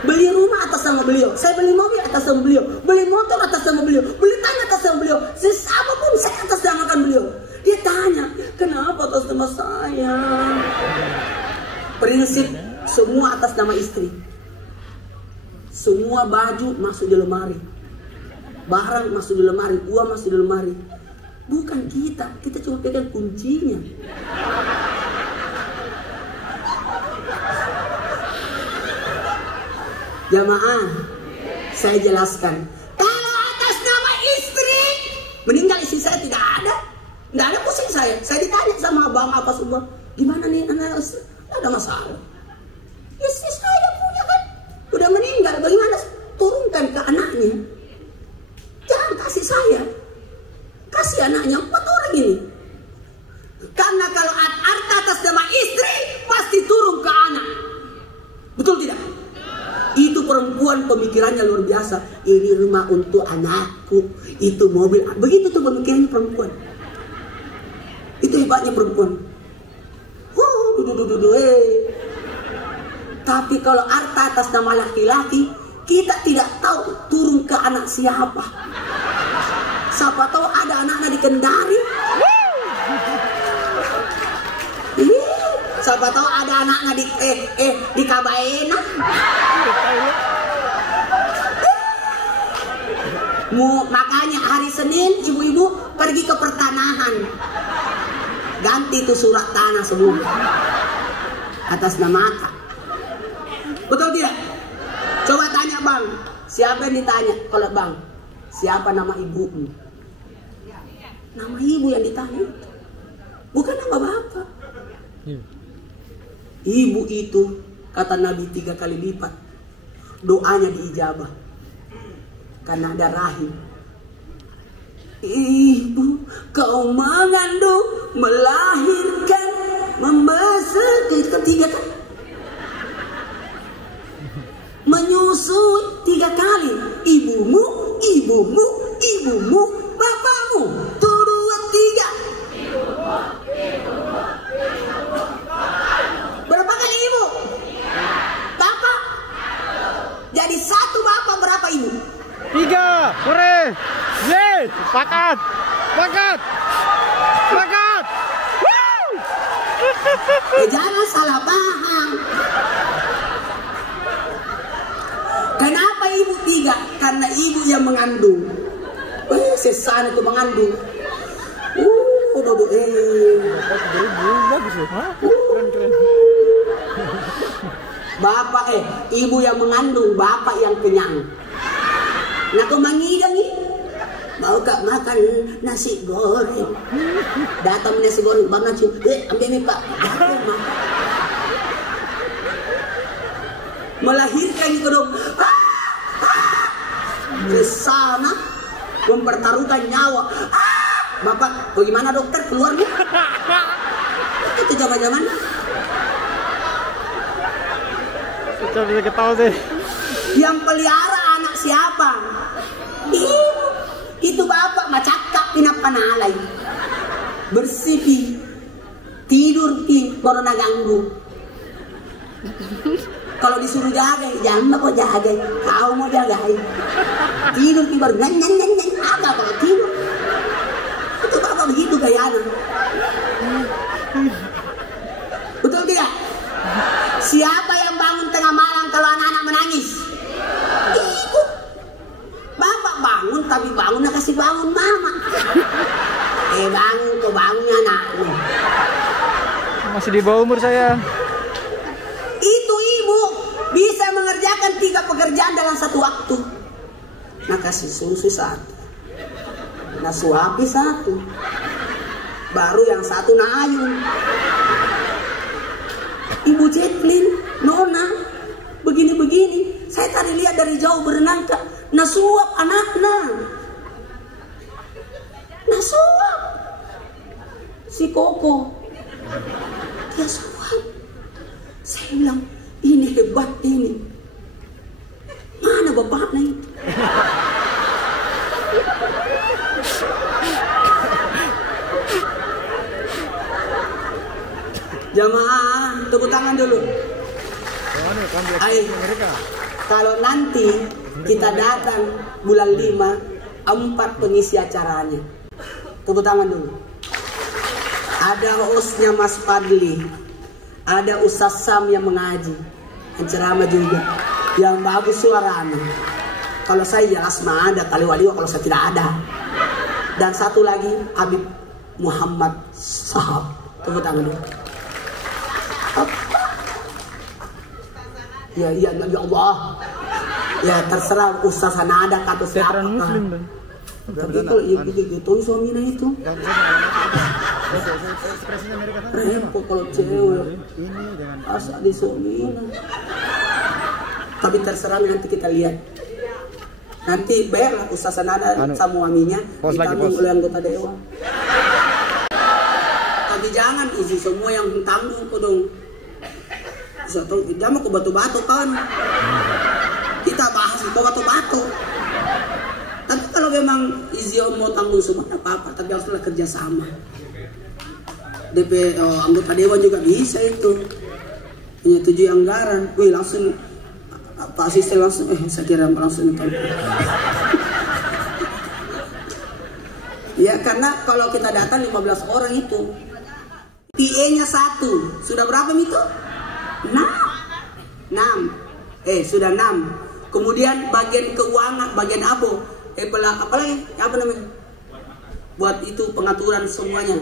Beli rumah atas nama beliau, saya beli mobil atas nama beliau, beli motor atas nama beliau, beli tanah atas nama beliau, sesama pun saya atas namakan beliau. Dia tanya, kenapa atas nama saya? Prinsip semua atas nama istri. Semua baju masuk di lemari, barang masuk di lemari, uang masuk di lemari. Bukan kita cuma pegang kuncinya. Jamaah, saya jelaskan. Kalau atas nama istri, meninggal istri saya tidak ada pusing saya. Saya ditanya sama abang apa semua, gimana nih anak istri? Tidak ada masalah. Istri saya punya kan, udah meninggal, bagaimana turunkan ke anaknya? Jangan kasih saya, kasih anaknya 4 orang ini. Karena kalau harta atas nama istri pasti turun ke anak. Betul tidak? Itu perempuan pemikirannya luar biasa. Ini rumah untuk anakku, itu mobil. Begitu tuh pemikirannya perempuan. Itu hebatnya perempuan. Tapi kalau harta atas nama laki-laki, kita tidak tahu turun ke anak siapa. Siapa tahu ada anak-anak di Kendari. Siapa tahu ada anak-anak di Kabaena. Makanya hari Senin ibu-ibu pergi ke pertanahan, ganti tuh surat tanah semua atas nama akak. Betul tidak? Coba tanya bang, siapa yang ditanya? Kalau bang, siapa nama ibumu? Nama ibu yang ditanya itu, bukan nama bapak. Ibu itu kata Nabi 3 kali lipat doanya diijabah karena ada rahim. Ibu, kau mengandung, melahirkan, membesar, ketiga kan? Menyusui 3 kali. Ibumu, ibumu, ibumu, bapakmu. 1, 2, 3. Berapa kali ibu? Bapak? Jadi 1 bapak, berapa ibu? 3. Hore. Yes. Sepakat. Sepakat. Sepakat. Jangan salah paham. Kenapa ibu 3? Karena ibu yang mengandung. Sesan itu mengandung. Bapak ibu yang mengandung, bapak yang kenyang. Nah kau mangidang nih, mau gak makan nasi goreng? Datang nasi goreng, bang nasi, ambil nih pak, datang mak. Melahirkan itu dong, ke sana mempertaruhkan nyawa. Bapak, bagaimana dokter keluar nih? Itu zaman-zaman. Saya bisa ketawa sih. Yang pelihara anak siapa? Ibu. Itu bapak macakap pinapanalay. Bersih pi, tidur pi, baru naganggu. Kalau disuruh jaga, jangan kau jaga, kau mau jagain. Tidur pi baru nyan, apa kalau tidur? Itu bapak begitu gayanya. Betul tidak? Siapa yang bangun tengah malam kalau anak-anak menangis? Ibu. Bapak bangun, tapi bangunnya kasih bangun mama. Bangun, kau bangunnya anakmu. Masih di bawah umur saya. Itu ibu bisa mengerjakan 3 pekerjaan dalam satu waktu. Nah kasih susu 1, nah suapi 1, baru yang 1 nah ayun. Ibu Jetlin, Nona, begini-begini. Saya tadi lihat dari jauh berenang kak, nasuap anaknya, nasuap si Koko, dia suap. Saya bilang ini hebat ini. Mana bapaknya itu? Jamaah, tepuk tangan dulu. Ayo, kalau nanti kita datang bulan 5, 4 pengisi acaranya. Tepuk tangan dulu. Ada hostnya Mas Fadli, ada Ustaz Sam yang mengaji, yang ceramah juga, yang bagus suaranya. Kalau saya jelas mah ada, kali wali kalau saya tidak ada. Dan satu lagi Habib Muhammad Sahab. Tepuk tangan dulu. Ya Allah. Ya terserah Ustaz sana ada kata siapa. Tapi kalau itu suaminya itu. Repot kalau cewek. Asal di suaminya. Tapi terserah nanti kita lihat. Nanti bayarlah Ustaz sana ada sama suaminya ditanggung oleh anggota dewan. Tapi jangan isi semua yang tanggung dong. Jangan ke batu-batu kan. Kita bahas itu batu-batu. Tapi kalau memang Izio mau tanggung semua tidak apa-apa, tapi haruslah kerjasama. DP anggota dewan juga bisa itu. Menyetujui anggaran. Wih langsung Pak Asisten langsung saya kira langsung itu. Ya karena kalau kita datang 15 orang itu PA-nya 1. Sudah berapa itu? 6. Sudah 6. Kemudian bagian keuangan, bagian apa lagi? Apa namanya? Buat itu pengaturan semuanya.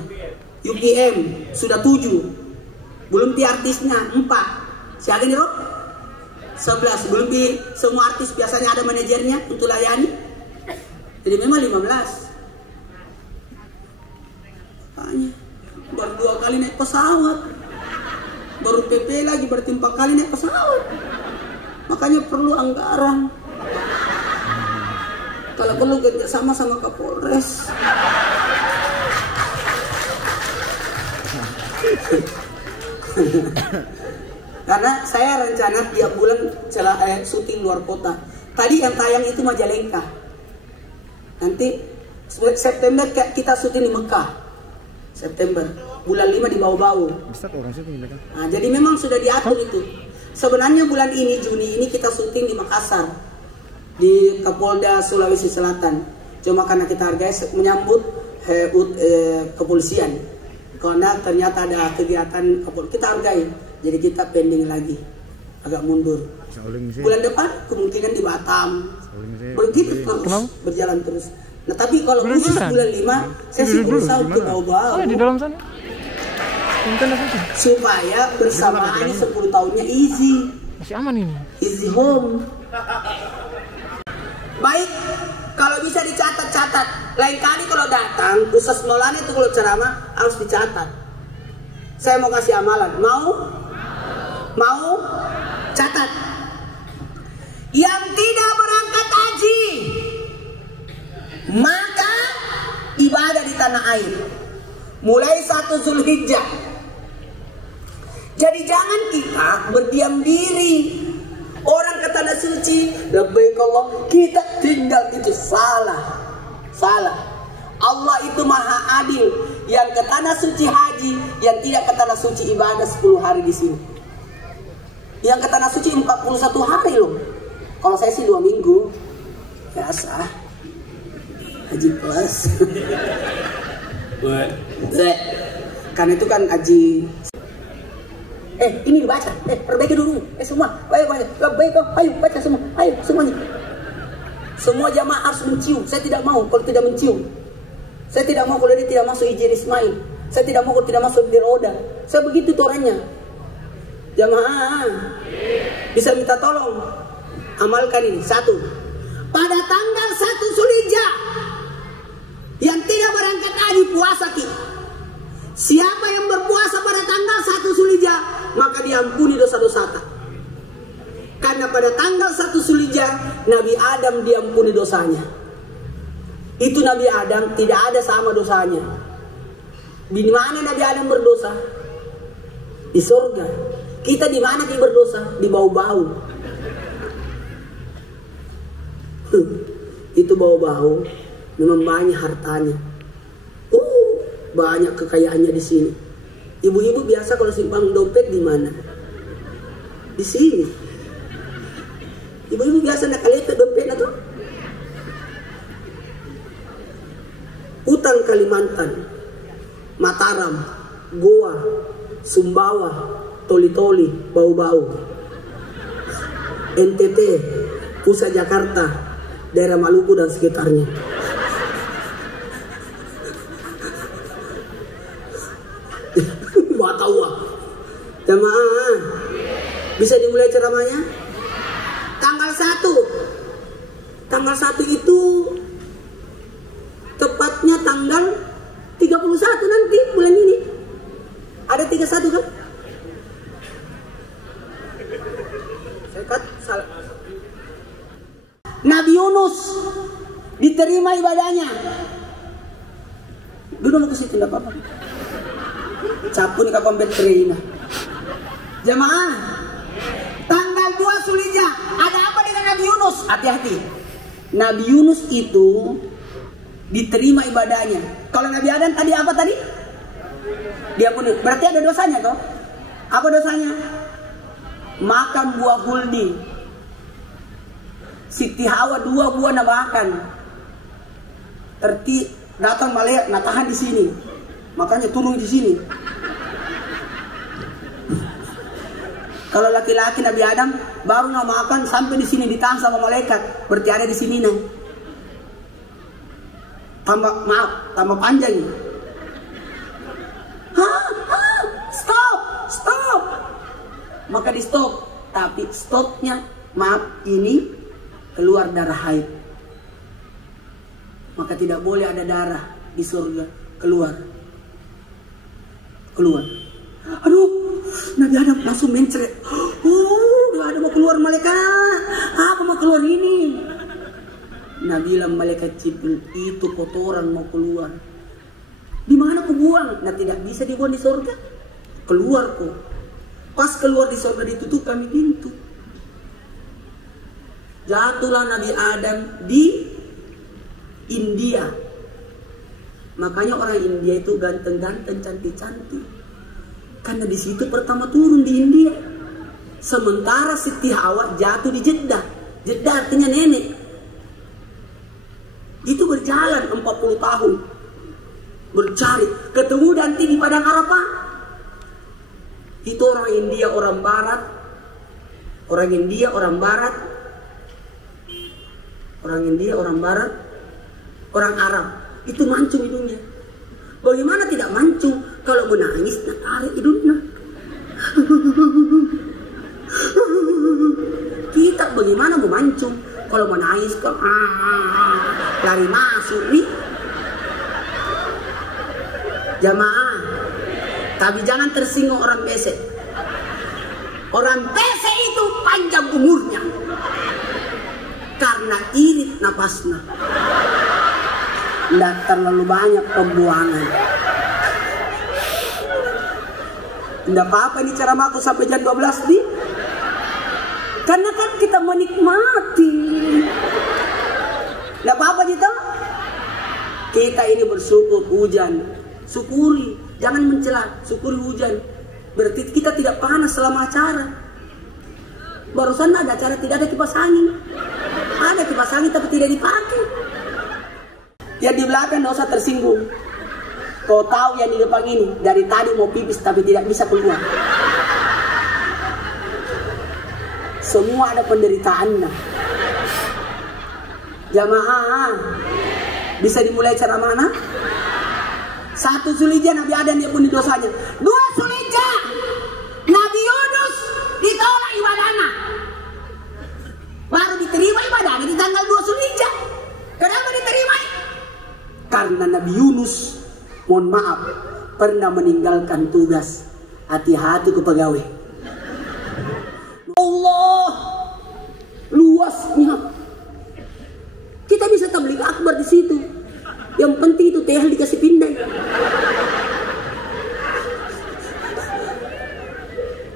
UPM sudah 7. Belum pi artisnya 4. Siapa nih, Rob? 11. Belum pi semua artis biasanya ada manajernya untuk layani. Jadi memang 15. makanya baru 2 kali naik pesawat, baru PP lagi berarti 4 kali naik pesawat, makanya perlu anggaran. Kalau perlu kerjasama sama Kapolres. Karena saya rencana tiap bulan syuting luar kota. Tadi yang tayang itu Majalengka. Nanti September kita syuting di Mekah. September. Bulan 5 di Bau-Bau. Nah, jadi memang sudah diatur itu. Sebenarnya bulan ini, Juni ini kita syuting di Makassar. Di Kapolda Sulawesi Selatan. Cuma karena kita hargai menyambut kepolisian. Karena ternyata ada kegiatan Kapolda. Kita hargai. Jadi kita pending lagi. Agak mundur. Bulan depan kemungkinan di Batam. Begitu terus berjalan terus. Nah tapi kalau khusus bulan 5 saya sih berusaha untuk Bau-Bau. Di dalam sana. Supaya bersamaan 10 tahunnya easy. Masih aman ini. Easy home. Baik, kalau bisa dicatat-catat. Lain kali kalau datang, Ustaz Maulana itu kalau ceramah harus dicatat. Saya mau kasih amalan. Mau? Catat. Yang tidak berangkat haji, maka ibadah di tanah air mulai 1 Zulhijjah. Jadi jangan kita berdiam diri. Orang ke tanah suci, labbaik Allah, kita tinggal itu salah. Allah itu maha adil. Yang ke tanah suci haji, yang tidak ke tanah suci ibadah 10 hari di sini. Yang ke tanah suci 41 hari loh. Kalau saya sih 2 minggu. Biasa. Haji plus. Karena itu kan haji. Ini dibaca. Perbaiki dulu. Semua. Ayo baca semua. Ayo semuanya. Semua jamaah harus mencium. Saya tidak mau kalau tidak mencium. Saya tidak mau kalau dia tidak masuk izin Ismail. Saya tidak mau kalau tidak masuk di roda. Saya begitu toranya. Jamaah bisa minta tolong. Amalkan ini. 1. Pada tanggal 1 Zulhijjah yang tidak berangkat haji puasa kita. Siapa yang berpuasa pada tanggal 1 Zulhijjah maka diampuni dosa-dosa. Karena pada tanggal 1 Zulhijjah Nabi Adam diampuni dosanya. Itu Nabi Adam tidak ada sama dosanya. Di mana Nabi Adam berdosa? Di surga. Kita di mana dia berdosa? Di Bau-Bau. Itu Bau-Bau memang banyak hartanya. Banyak kekayaannya di sini. Ibu-ibu biasa kalau simpan dompet di mana? Di sini. Ibu-ibu biasa nak lihat dompet atau? Hutan Kalimantan, Mataram, Goa, Sumbawa, Toli-Toli, Bau-Bau, NTT, Pusat Jakarta, daerah Maluku dan sekitarnya. Watawa. Jamaah, bisa dimulai ceramahnya? Tanggal 1. Tanggal 1 itu tepatnya tanggal 31 nanti bulan ini. Ada 31 kan? Salah. Nabi Yunus diterima ibadahnya. Dulu mau ke situ enggak apa-apa. Capun kapan betrina. Jamaah, tanggal 2 Zulhijjah ada apa dengan Nabi Yunus? Hati-hati. Nabi Yunus itu diterima ibadahnya. Kalau Nabi Adam tadi apa tadi? Dia pun berarti ada dosanya toh? Apa dosanya? Makan buah huldi. Siti Hawa 2 buah nak makan. Datang malaikat nak tahan di sini. Makanya turun di sini. Kalau laki-laki Nabi Adam baru nak makan sampai di sini ditahan sama malaikat, berarti ada di sini nah. Tambah panjang. Stop. Maka di stop. Tapi stopnya ini keluar darah haid. Maka tidak boleh ada darah di surga keluar. keluar. Aduh, Nabi Adam langsung mencret. Nabi Adam mau keluar malaikat. Apa mau keluar ini? Nabi bilang malaikat Jibril, itu kotoran mau keluar. Di mana ku buang? Nah, tidak bisa dibuang di surga. Keluar ku. Pas keluar di surga ditutup kami pintu. Jatuhlah Nabi Adam di India. Makanya orang India itu ganteng-ganteng, cantik-cantik. Karena di situ pertama turun di India. Sementara Siti Hawa jatuh di Jeddah. Jeddah artinya nenek. Itu berjalan 40 tahun. Bercari. Ketemu nanti di Padang Arafah. Itu orang India, orang Barat. Orang India, orang Barat. Orang India, orang Barat. Orang Arab. Itu mancung hidungnya. Bagaimana tidak mancung? Kalau menangis, nak tarik hidungnya. Kita bagaimana memancung? Kalau menangis, lari masuk nih. Jamaah. Tapi jangan tersinggung orang pesek. Orang pesek itu panjang umurnya. Karena irit napasnya. Tidak terlalu banyak pembuangan. Tidak apa-apa ini ceramahku sampai jam 12 nih. Karena kan kita menikmati. Tidak apa-apa kita. Kita ini bersyukur hujan. Syukuri. Jangan mencela. Syukuri hujan. Berarti kita tidak panas selama acara. Barusan ada acara tidak ada kipas angin. Ada kipas angin tapi tidak dipakai. Yang di belakang tidak usah tersinggung. Kau tahu yang di depan ini dari tadi mau pipis tapi tidak bisa keluar. Semua ada penderitaannya. Jamaah, bisa dimulai cara mana? 1 Zulhijjah Nabi Adam dia pun dosanya. 2 Zulhijjah Nabi Yunus ditolak ibadahnya. Baru diterima ibadahnya di tanggal 2 Zulhijjah. Kenapa diterima? Karena Nabi Yunus, mohon maaf, pernah meninggalkan tugas. Hati-hati ke pegawai. Allah, luasnya. Kita bisa tabligh akbar di situ. Yang penting itu tehel dikasih pindai.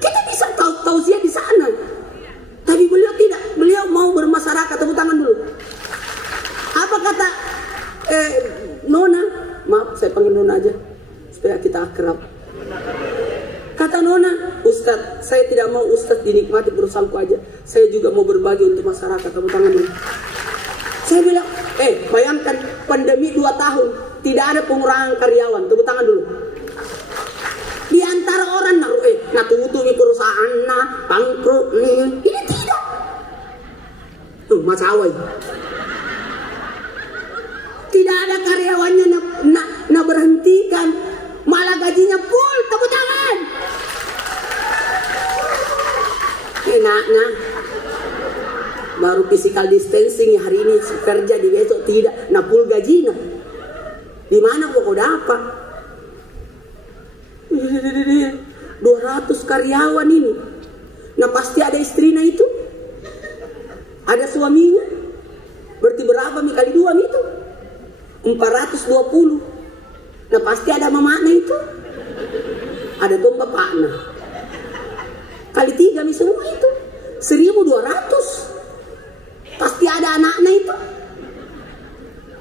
Kita bisa tausiah di sana. Tapi beliau tidak. Beliau mau bermasyarakat. Tepuk tangan dulu. Apa kata Nona? Maaf, saya panggil Nona aja supaya kita akrab. Kata Nona, Ustadz, saya tidak mau Ustadz dinikmati perusahaanku aja. Saya juga mau berbagi untuk masyarakat. Tepuk tangan dulu. Saya bilang, bayangkan pandemi 2 tahun, tidak ada pengurangan karyawan. Tepuk tangan dulu. Di antara orang natutupi perusahaan, bangkrut nih. Ini tidak. Tuh, Mas Awai. Tidak ada karyawannya nak berhentikan, malah gajinya full. Tepuk tangan. Enaknya baru physical distancing hari ini kerja, di besok tidak. Nah full gajinya. Di mana kok dapat? 200 karyawan ini. Nah pasti ada istrinya itu, ada suaminya. Berarti berapa kali 2 itu? 420. Nah pasti ada mamanya itu, ada dong bapaknya. Kali 3 semua itu 1.200. Pasti ada anaknya itu,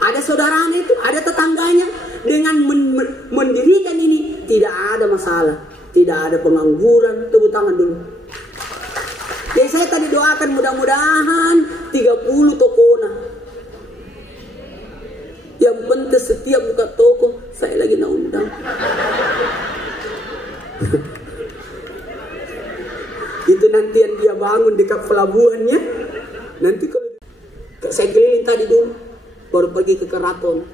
ada saudaranya itu, ada tetangganya. Dengan mendirikan ini tidak ada masalah, tidak ada pengangguran. Tepuk tangan dulu. Jadi saya tadi doakan mudah-mudahan 30 tokona. Yang penting setiap buka toko, saya lagi nak undang. Itu nanti yang dia bangun dekat pelabuhannya. Nanti kalau saya keliling tadi dulu, baru pergi ke keraton.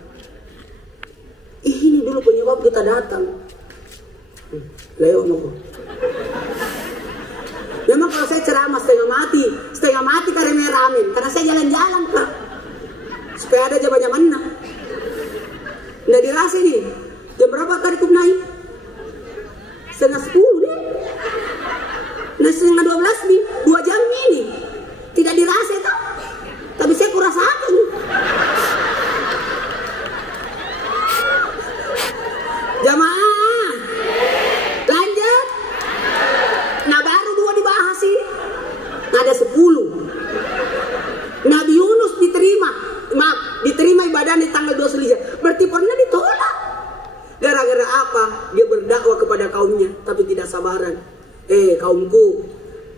Ini dulu penyebab kita datang. Lewat nopo. Memang kalau saya ceramah setengah mati karena ramen. Karena saya jalan-jalan Pak, supaya ada jaman-jamannya. Nggak dirasa nih. Jam berapa tadi naik? setengah 10 nih. Nah setengah 12 nih, 2 jam ini. Tidak dirasa itu. Tapi saya kurasakan. Jamaah. Lanjut. Nah baru 2 dibahas sih. Ada 10. Nabi Yunus diterima ibadahnya tanggal 2 Zulhijjah. Berarti pernah ditolak. Gara-gara apa? Dia berdakwah kepada kaumnya tapi tidak sabaran. Kaumku,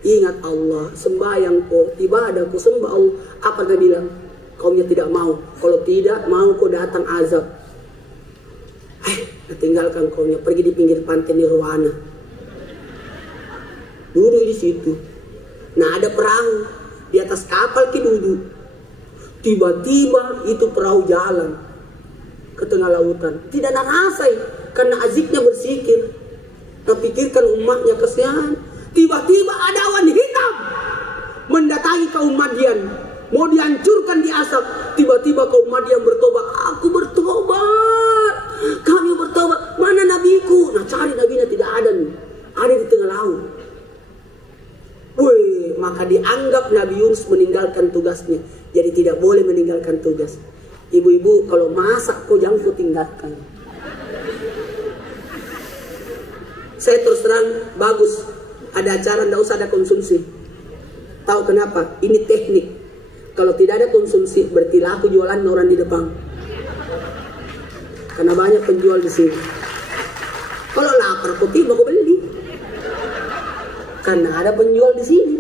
ingat Allah, sembahyangku, ibadahku, sembah Allah. Apa dia bilang? Kaumnya tidak mau. Kalau tidak mau, kau datang azab. Tinggalkan kaumnya, pergi di pinggir pantai Nirwana. Duduk di situ. Nah ada perahu di atas kapal duduk. Tiba-tiba itu perahu jalan ke tengah lautan. Tidak narasai karena aziknya bersikir. Nah pikirkan umatnya kesian. Tiba-tiba ada awan hitam mendatangi kaum Madian, mau dihancurkan di asap. Tiba-tiba kaum Madian bertobat. Aku bertobat, kami bertobat. Mana nabiku? Nah cari nabinya, tidak ada nih. Ada di tengah laut. Wih, maka dianggap Nabi Yunus meninggalkan tugasnya. Jadi tidak boleh meninggalkan tugas. Ibu-ibu kalau masak kok jangan kau tinggalkan. Saya terus terang bagus. Ada acara tidak usah ada konsumsi. Tahu kenapa? Ini teknik. Kalau tidak ada konsumsi berarti laku jualan orang di depan. Karena banyak penjual di sini. Kalau lapar kok tiba kau beli. Karena ada penjual di sini.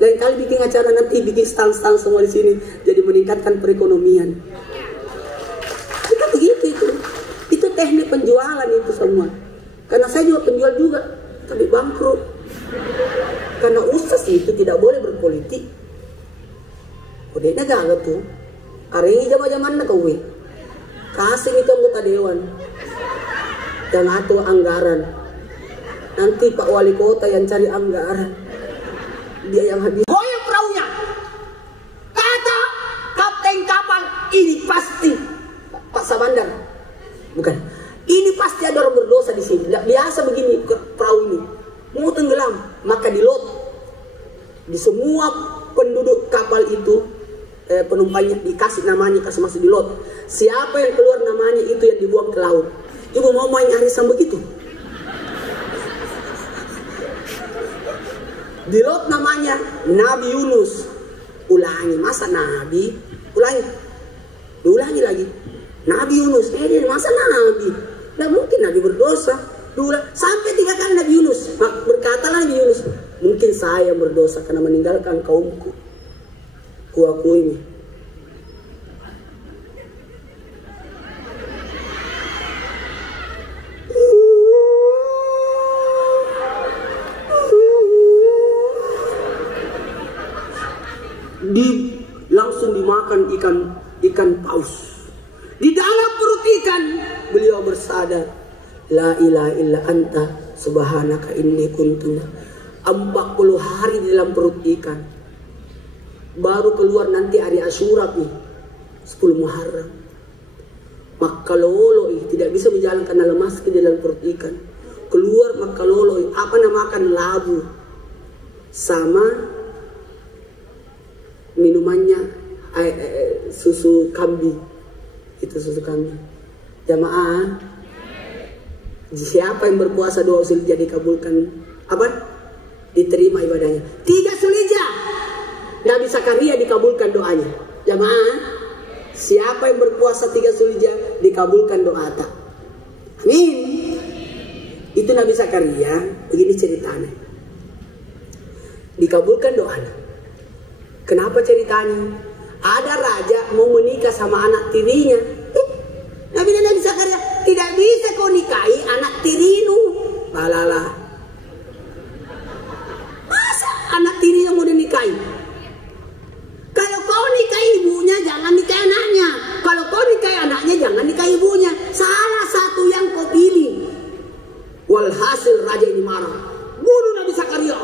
Lain kali bikin acara nanti bikin stand-stand semua di sini, jadi meningkatkan perekonomian. Itu begitu itu. Itu teknik penjualan itu semua. Karena saya juga penjual juga, tapi bangkrut. Karena usaha itu tidak boleh berpolitik. Udah gagal tuh. Hari ini zaman-zaman nak kowe. Kasih itu anggota dewan. Yang atur anggaran. Nanti Pak Wali Kota yang cari anggaran. Dia yang habis. Goyang perahunya. Kata kapten kapal, ini pasti Pak Sabandar. Bukan. Ini pasti ada orang berdosa di sini. Tidak biasa begini perahu ini. Mau tenggelam, maka di lot. Di semua penduduk kapal itu, penumpangnya dikasih namanya, kasih masuk di lot. Siapa yang keluar namanya itu yang dibuang ke laut. Ibu mau main arisan begitu? Di lot namanya Nabi Yunus. Ulangi, masa Nabi? Ulangi. Diulangi lagi. Nabi Yunus. Ini masa Nabi? Tidak mungkin Nabi berdosa. Sampai 3 kali Nabi Yunus. Berkatalah Nabi Yunus, mungkin saya berdosa karena meninggalkan kaumku. Kuaku ini. Langsung dimakan ikan paus. Di dalam perut ikan beliau bersandar, la ilaha illa anta subhanaka inni kuntu. 40 hari di dalam perut ikan. Baru keluar nanti hari Asyura nih, 10 Muharram. Maka lolo tidak bisa menjalankan lemas ke dalam perut ikan. Keluar maka lolo apa namakan labu sama minumannya susu kambing. Itu susu kambing. Jamaah, siapa yang berpuasa 2 Zulhijjah dikabulkan apa? Diterima ibadahnya. 3 Zulhijjah Nabi Zakaria dikabulkan doanya. Jamaah, siapa yang berpuasa 3 Zulhijjah dikabulkan doa tak? Amin. Itu Nabi Zakaria, begini ceritanya. Dikabulkan doanya. Kenapa ceritanya? Ada raja mau menikah sama anak tirinya. Nabi Zakaria, tidak bisa kau nikahi anak tirimu. Balala. Masa anak tirinya mau dinikahi? Kalau kau nikahi ibunya, jangan nikahi anaknya. Kalau kau nikahi anaknya, jangan nikahi ibunya. Salah satu yang kau pilih. Walhasil raja ini marah. Bunuh Nabi Zakaria.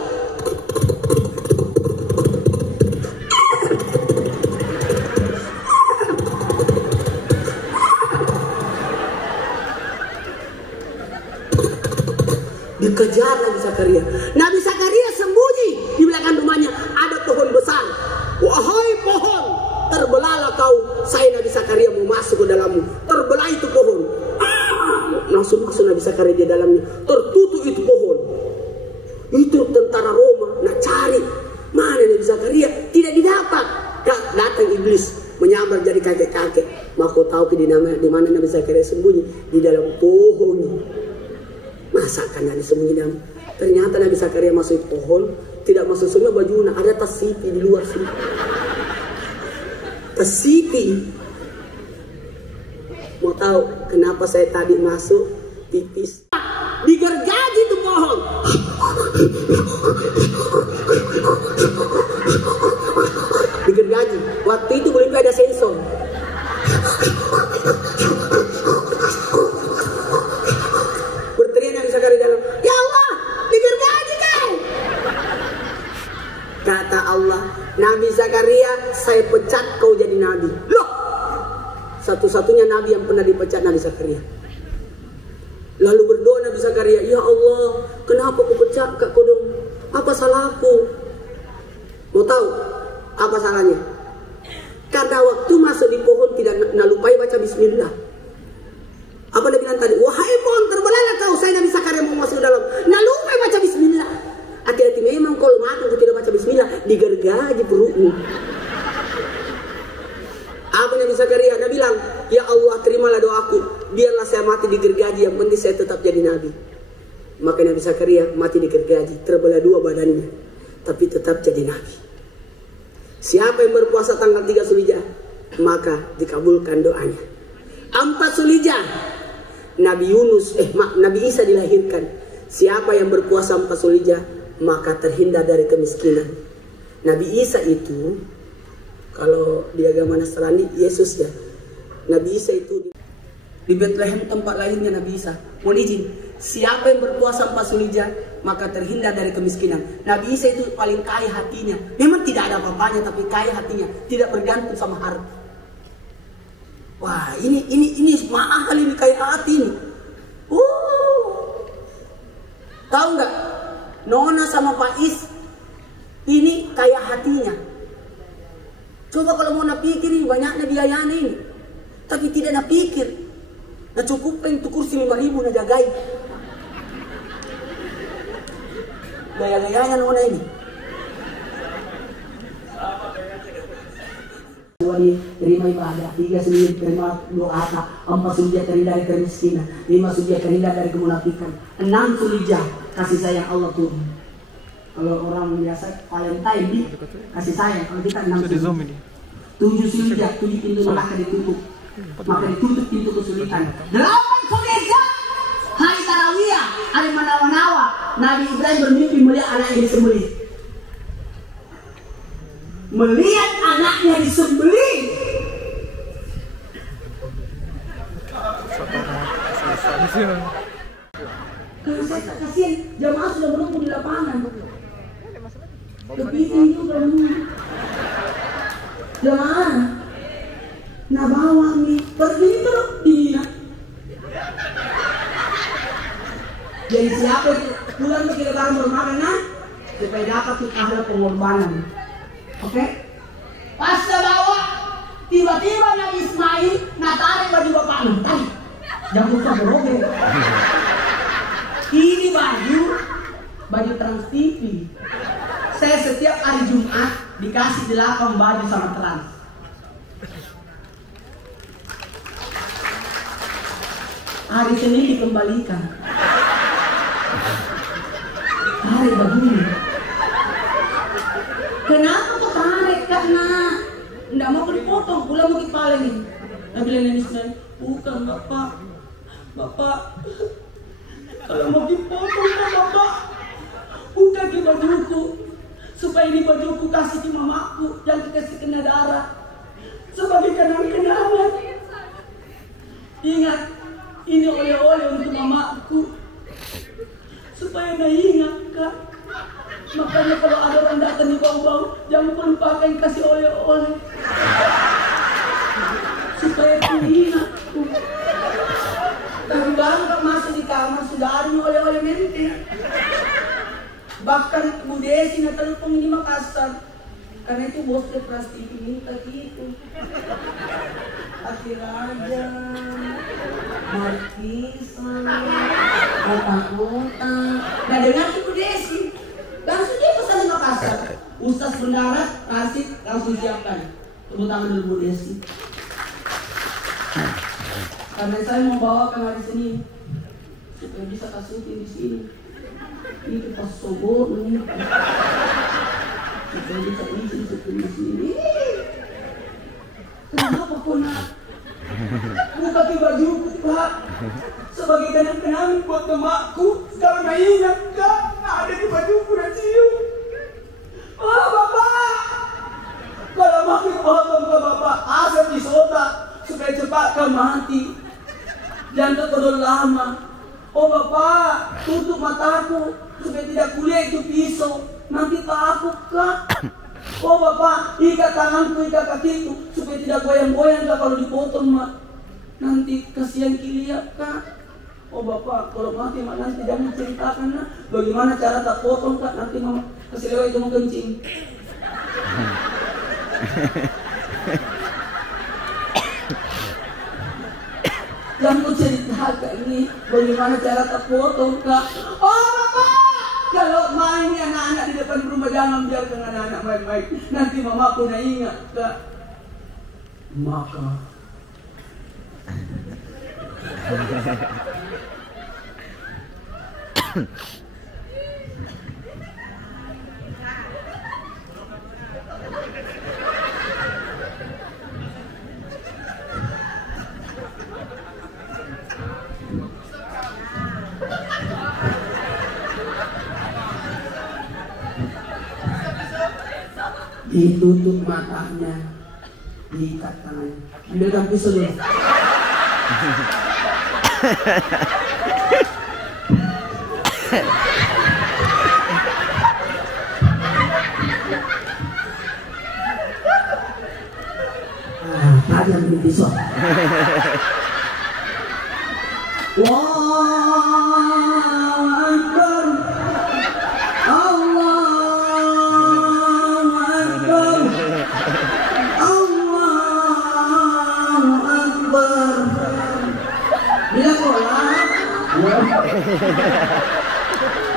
Zakaria. Nabi Zakaria sembunyi di belakang rumahnya ada pohon besar. Wahai pohon, terbelahlah kau. Saya Nabi Zakaria mau masuk ke dalammu. Terbelah itu pohon. Langsung masuk Nabi Zakaria di dalamnya. Tertutup itu pohon. Itu tentara Roma. Nah cari mana Nabi Zakaria, tidak didapat. Datang iblis menyamar jadi kakek-kakek. Mau kau tahu di mana Nabi Zakaria sembunyi? Di dalam pohon. Masakan Nabi sembunyi dalam. Ternyata Nabi Zakaria masuk pohon, tidak masuk semua bajunya, ada tas sipi di luar sini. Tas sipi. Mau tahu kenapa saya tadi masuk pipis? Digergaji tuh pohon. Digergaji. Waktu itu belum ada sensor. Berteriak Nabi Zakaria dalam, ya Allah, digergaji kau. Kata Allah, Nabi Zakaria, saya pecat kau jadi nabi. Loh, satu-satunya nabi yang pernah dipecat Nabi Zakaria. Lalu berdoa Nabi Zakaria, ya Allah, kenapa kau pecat kau dong? Apa salahku? Mau tahu apa salahnya? Karena waktu masuk di pohon tidak lupai baca bismillah. Apa dia bilang tadi? Wahai pohon, terbelahlah kau. Saya Nabi Zakaria mau masuk dalam. Lupai baca bismillah. Hati-hati memang kalau mati kau tidak baca bismillah, digergaji perutmu. Apa Nabi Zakaria? Dia bilang, ya Allah, terimalah doaku. Biarlah saya mati digergaji, yang penting saya tetap jadi nabi. Maka Nabi Zakaria mati digergaji, terbelah dua badannya, tapi tetap jadi nabi. Siapa yang berpuasa tanggal 3 Zulhijjah, maka dikabulkan doanya. 4 Zulhijjah Nabi Isa dilahirkan. Siapa yang berpuasa 4 Zulhijjah, maka terhindar dari kemiskinan. Nabi Isa itu, kalau di agama Nasrani, Yesus ya. Nabi Isa itu di Bethlehem tempat lahirnya Nabi Isa. Mohon izin, siapa yang berpuasa 4 Zulhijjah, maka terhindar dari kemiskinan. Nabi Isa itu paling kaya hatinya. Memang tidak ada apa-apanya, tapi kaya hatinya, tidak bergantung sama harta. Wah, ini mahal ini kaya hati ini. Tahu nggak? Nona sama Pak Is ini kaya hatinya. Coba kalau mau napikir ini banyaknya biayanya ini, tapi tidak napikir. Nah cukup untuk kursi 5.000 na jagai. Gaya-gayanya Nona ini. Terima ibadah, 3 Zulhijjah terima doa, 4 Zulhijjah terhindar dari kemiskinan, 5 Zulhijjah terhindar dari kemunafikan, 6 Zulhijjah kasih sayang Allah turun. Kalau orang biasa Valentine di kasih sayang, kalau kita 6 Zulhijjah. 7 Zulhijjah, 7 pintu neraka ditutup, maka ditutup pintu kesulitan. 8 Zulhijjah hari Tarawiyah, hari Manawa-nawa, Nabi Ibrahim bermimpi melihat anaknya disembelih. Melihat anaknya disembelih. Kalau saya kasihan, jamaah sudah menunggu di lapangan. Kepiting juga menunggu. Jamaah, nah bawa nih, pergi terus dina. Jadi siapa pulang ke lebaran bermakan supaya dapat pahala pengorbanan. Oke? Pas bawa, tiba-tiba Nabi Ismail tarik baju bapaknya. Tarik. Jangan lupa berobek. Ini baju Trans TV. Saya setiap hari Jumat dikasih 8 baju sama Trans. Hari Senin dikembalikan. Tarik bajunya. Kenapa kau tarik? Karena tidak mau dipotong, pulang mau kepala nih. Nabi bilang Ismail, bukan bapak, kalau mau dipotong kan bapak, buka ke bajuku, supaya ini bajuku kasih ke mamaku, yang kasih kena darah, sebagai kenang-kenangan. Ingat, ini oleh-oleh untuk mamaku, supaya dia ingat kak. Makanya kalau ada orang datang di bau-bau, jangan lupa kasih oleh-oleh. Supaya ingat. Tapi baru masuk di kamar, sudah ada oleh-oleh nanti. Bahkan Bu Desi na telepon di Makassar. Karena itu bosnya Pras TV minta gitu. Hati Raja, Markisa, otak-otak. Nah dengan Bu Desi, langsung dia pesan di Makassar. Ustaz mendarat, Rasid langsung siapkan. Tepuk tangan dulu Bu Desi. Karena saya mau bawakan hari Senin supaya bisa kasutin di sini. Itu pas sobor ini. Supaya bisa izin syuting di sini. Kenapa kok nak? Buka baju Pak. Sebagai kenang-kenangan buat emakku. Sekarang saya ingat Kak, ada di baju kurasiu. Oh Bapak, kalau makin potong ke Bapak, asap di sotak supaya cepat kau mati. Jangan terkodol lama. Oh Bapak, tutup mataku supaya tidak kuliah itu pisau. Nanti takut Kak. Oh Bapak, ikat tanganku, ikat kakiku supaya tidak goyang-goyang Kak kalau dipotong Mak. Nanti kasihan Kilia Kak. Oh Bapak, kalau mati Mak nanti jangan ceritakan Nak. Bagaimana cara tak potong Kak, nanti Mama kasih lewat itu mau kencing. Yang mau cerita Kak ini bagaimana cara tak potong Kak. Oh Bapak, kalau main anak-anak di depan rumah jangan biarkan anak-anak main-main. Nanti Mama pun ingat Kak. Maka ditutup matanya, diikat tangannya. Ambilkan pisau dulu. Tadi ambil pisau. Allahu Akbar. Allahu Akbar. Allahu Akbar. Bila sholat,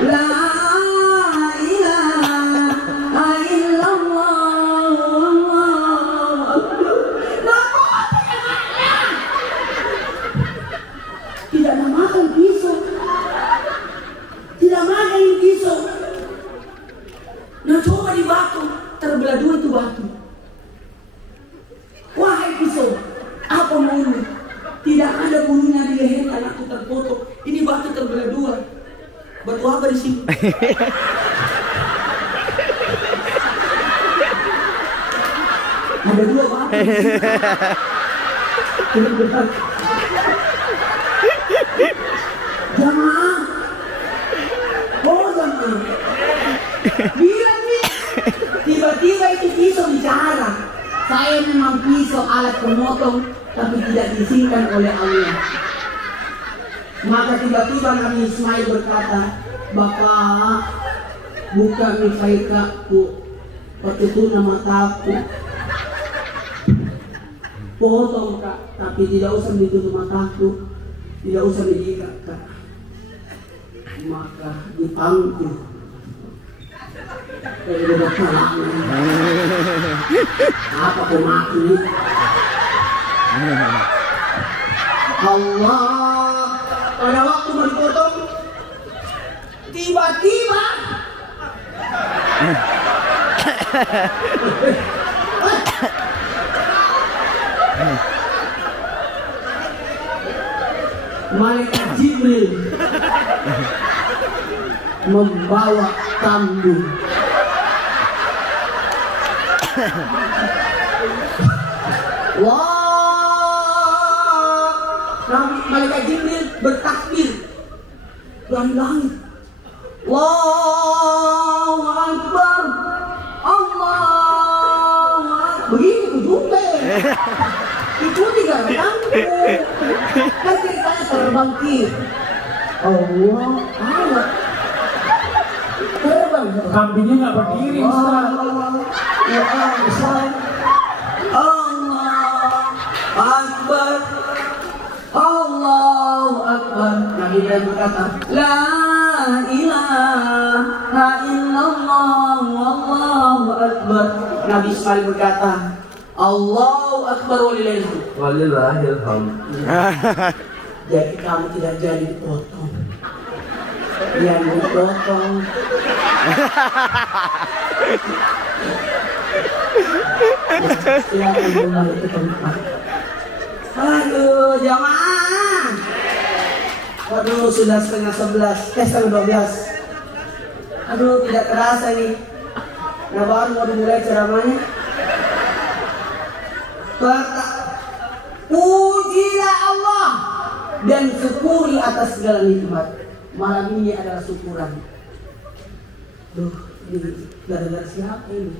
la ilaha illallah. Tidak memakan pisau, tidak makan pisau. Nah coba di batu, terbelah dua itu batu. Wahai pisau, apa maumu? Tidak ada bulunya di leher anakku terpotong. Ini batu terbelah dua. Batu apa di sini? Ada dua batu. Jamaah. Oh jamaah. Bilang nih. Tiba-tiba itu pisau bicara. Saya memang pisau alat pemotong, tapi tidak diizinkan oleh Allah. Maka tiba-tiba Nabi Ismail berkata, Bapak, buka mikaikaku, petutuna mataku. Potong Kak, tapi tidak usah ditutup mataku, tidak usah diikat Kak. Maka dipanggil. Apa kau mati? Allah, pada waktu mau dipotong, tiba-tiba malaikat Jibril membawa kambing. Wah, malaikat Jibril bertakbir dari langit. Allahu Akbar, Allahu Akbar. Begitu juga. Ikuti gerakanku. Kan ceritanya terbangkit. Allah, Allah. Terbang Kambingnya nggak berdiri, Ustaz. Ya Allah. Allah Akbar. Allahu Akbar. Nabi Ibrahim berkata, La ilaha illallah wallahu akbar. Nabi Ismail berkata, Allahu Akbar walillahil hamd. Jadi kamu tidak jadi dipotong. Yang dipotong. Silakan kembali ke tempat. Aduh, jamaah. Waduh, sudah setengah 12. Aduh, tidak terasa nih. Nah, baru mau dimulai ceramahnya. Pujilah Allah dan syukuri atas segala nikmat. Malam ini adalah syukuran. Duh, ini gara-gara siapa ini?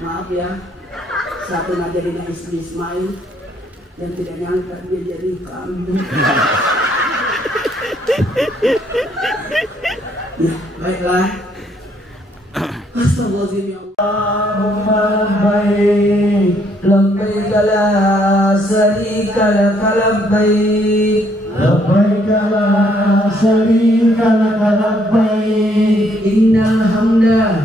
Maaf ya, satu ngajarin istri Ismail dan tidak nyangka dia jadi kambing. Ya, baiklah. Astagfirullahaladzim ya Allahumma labbaik labbaik la syarika lak labbaik labbaik la syarika lak labbaik innal hamda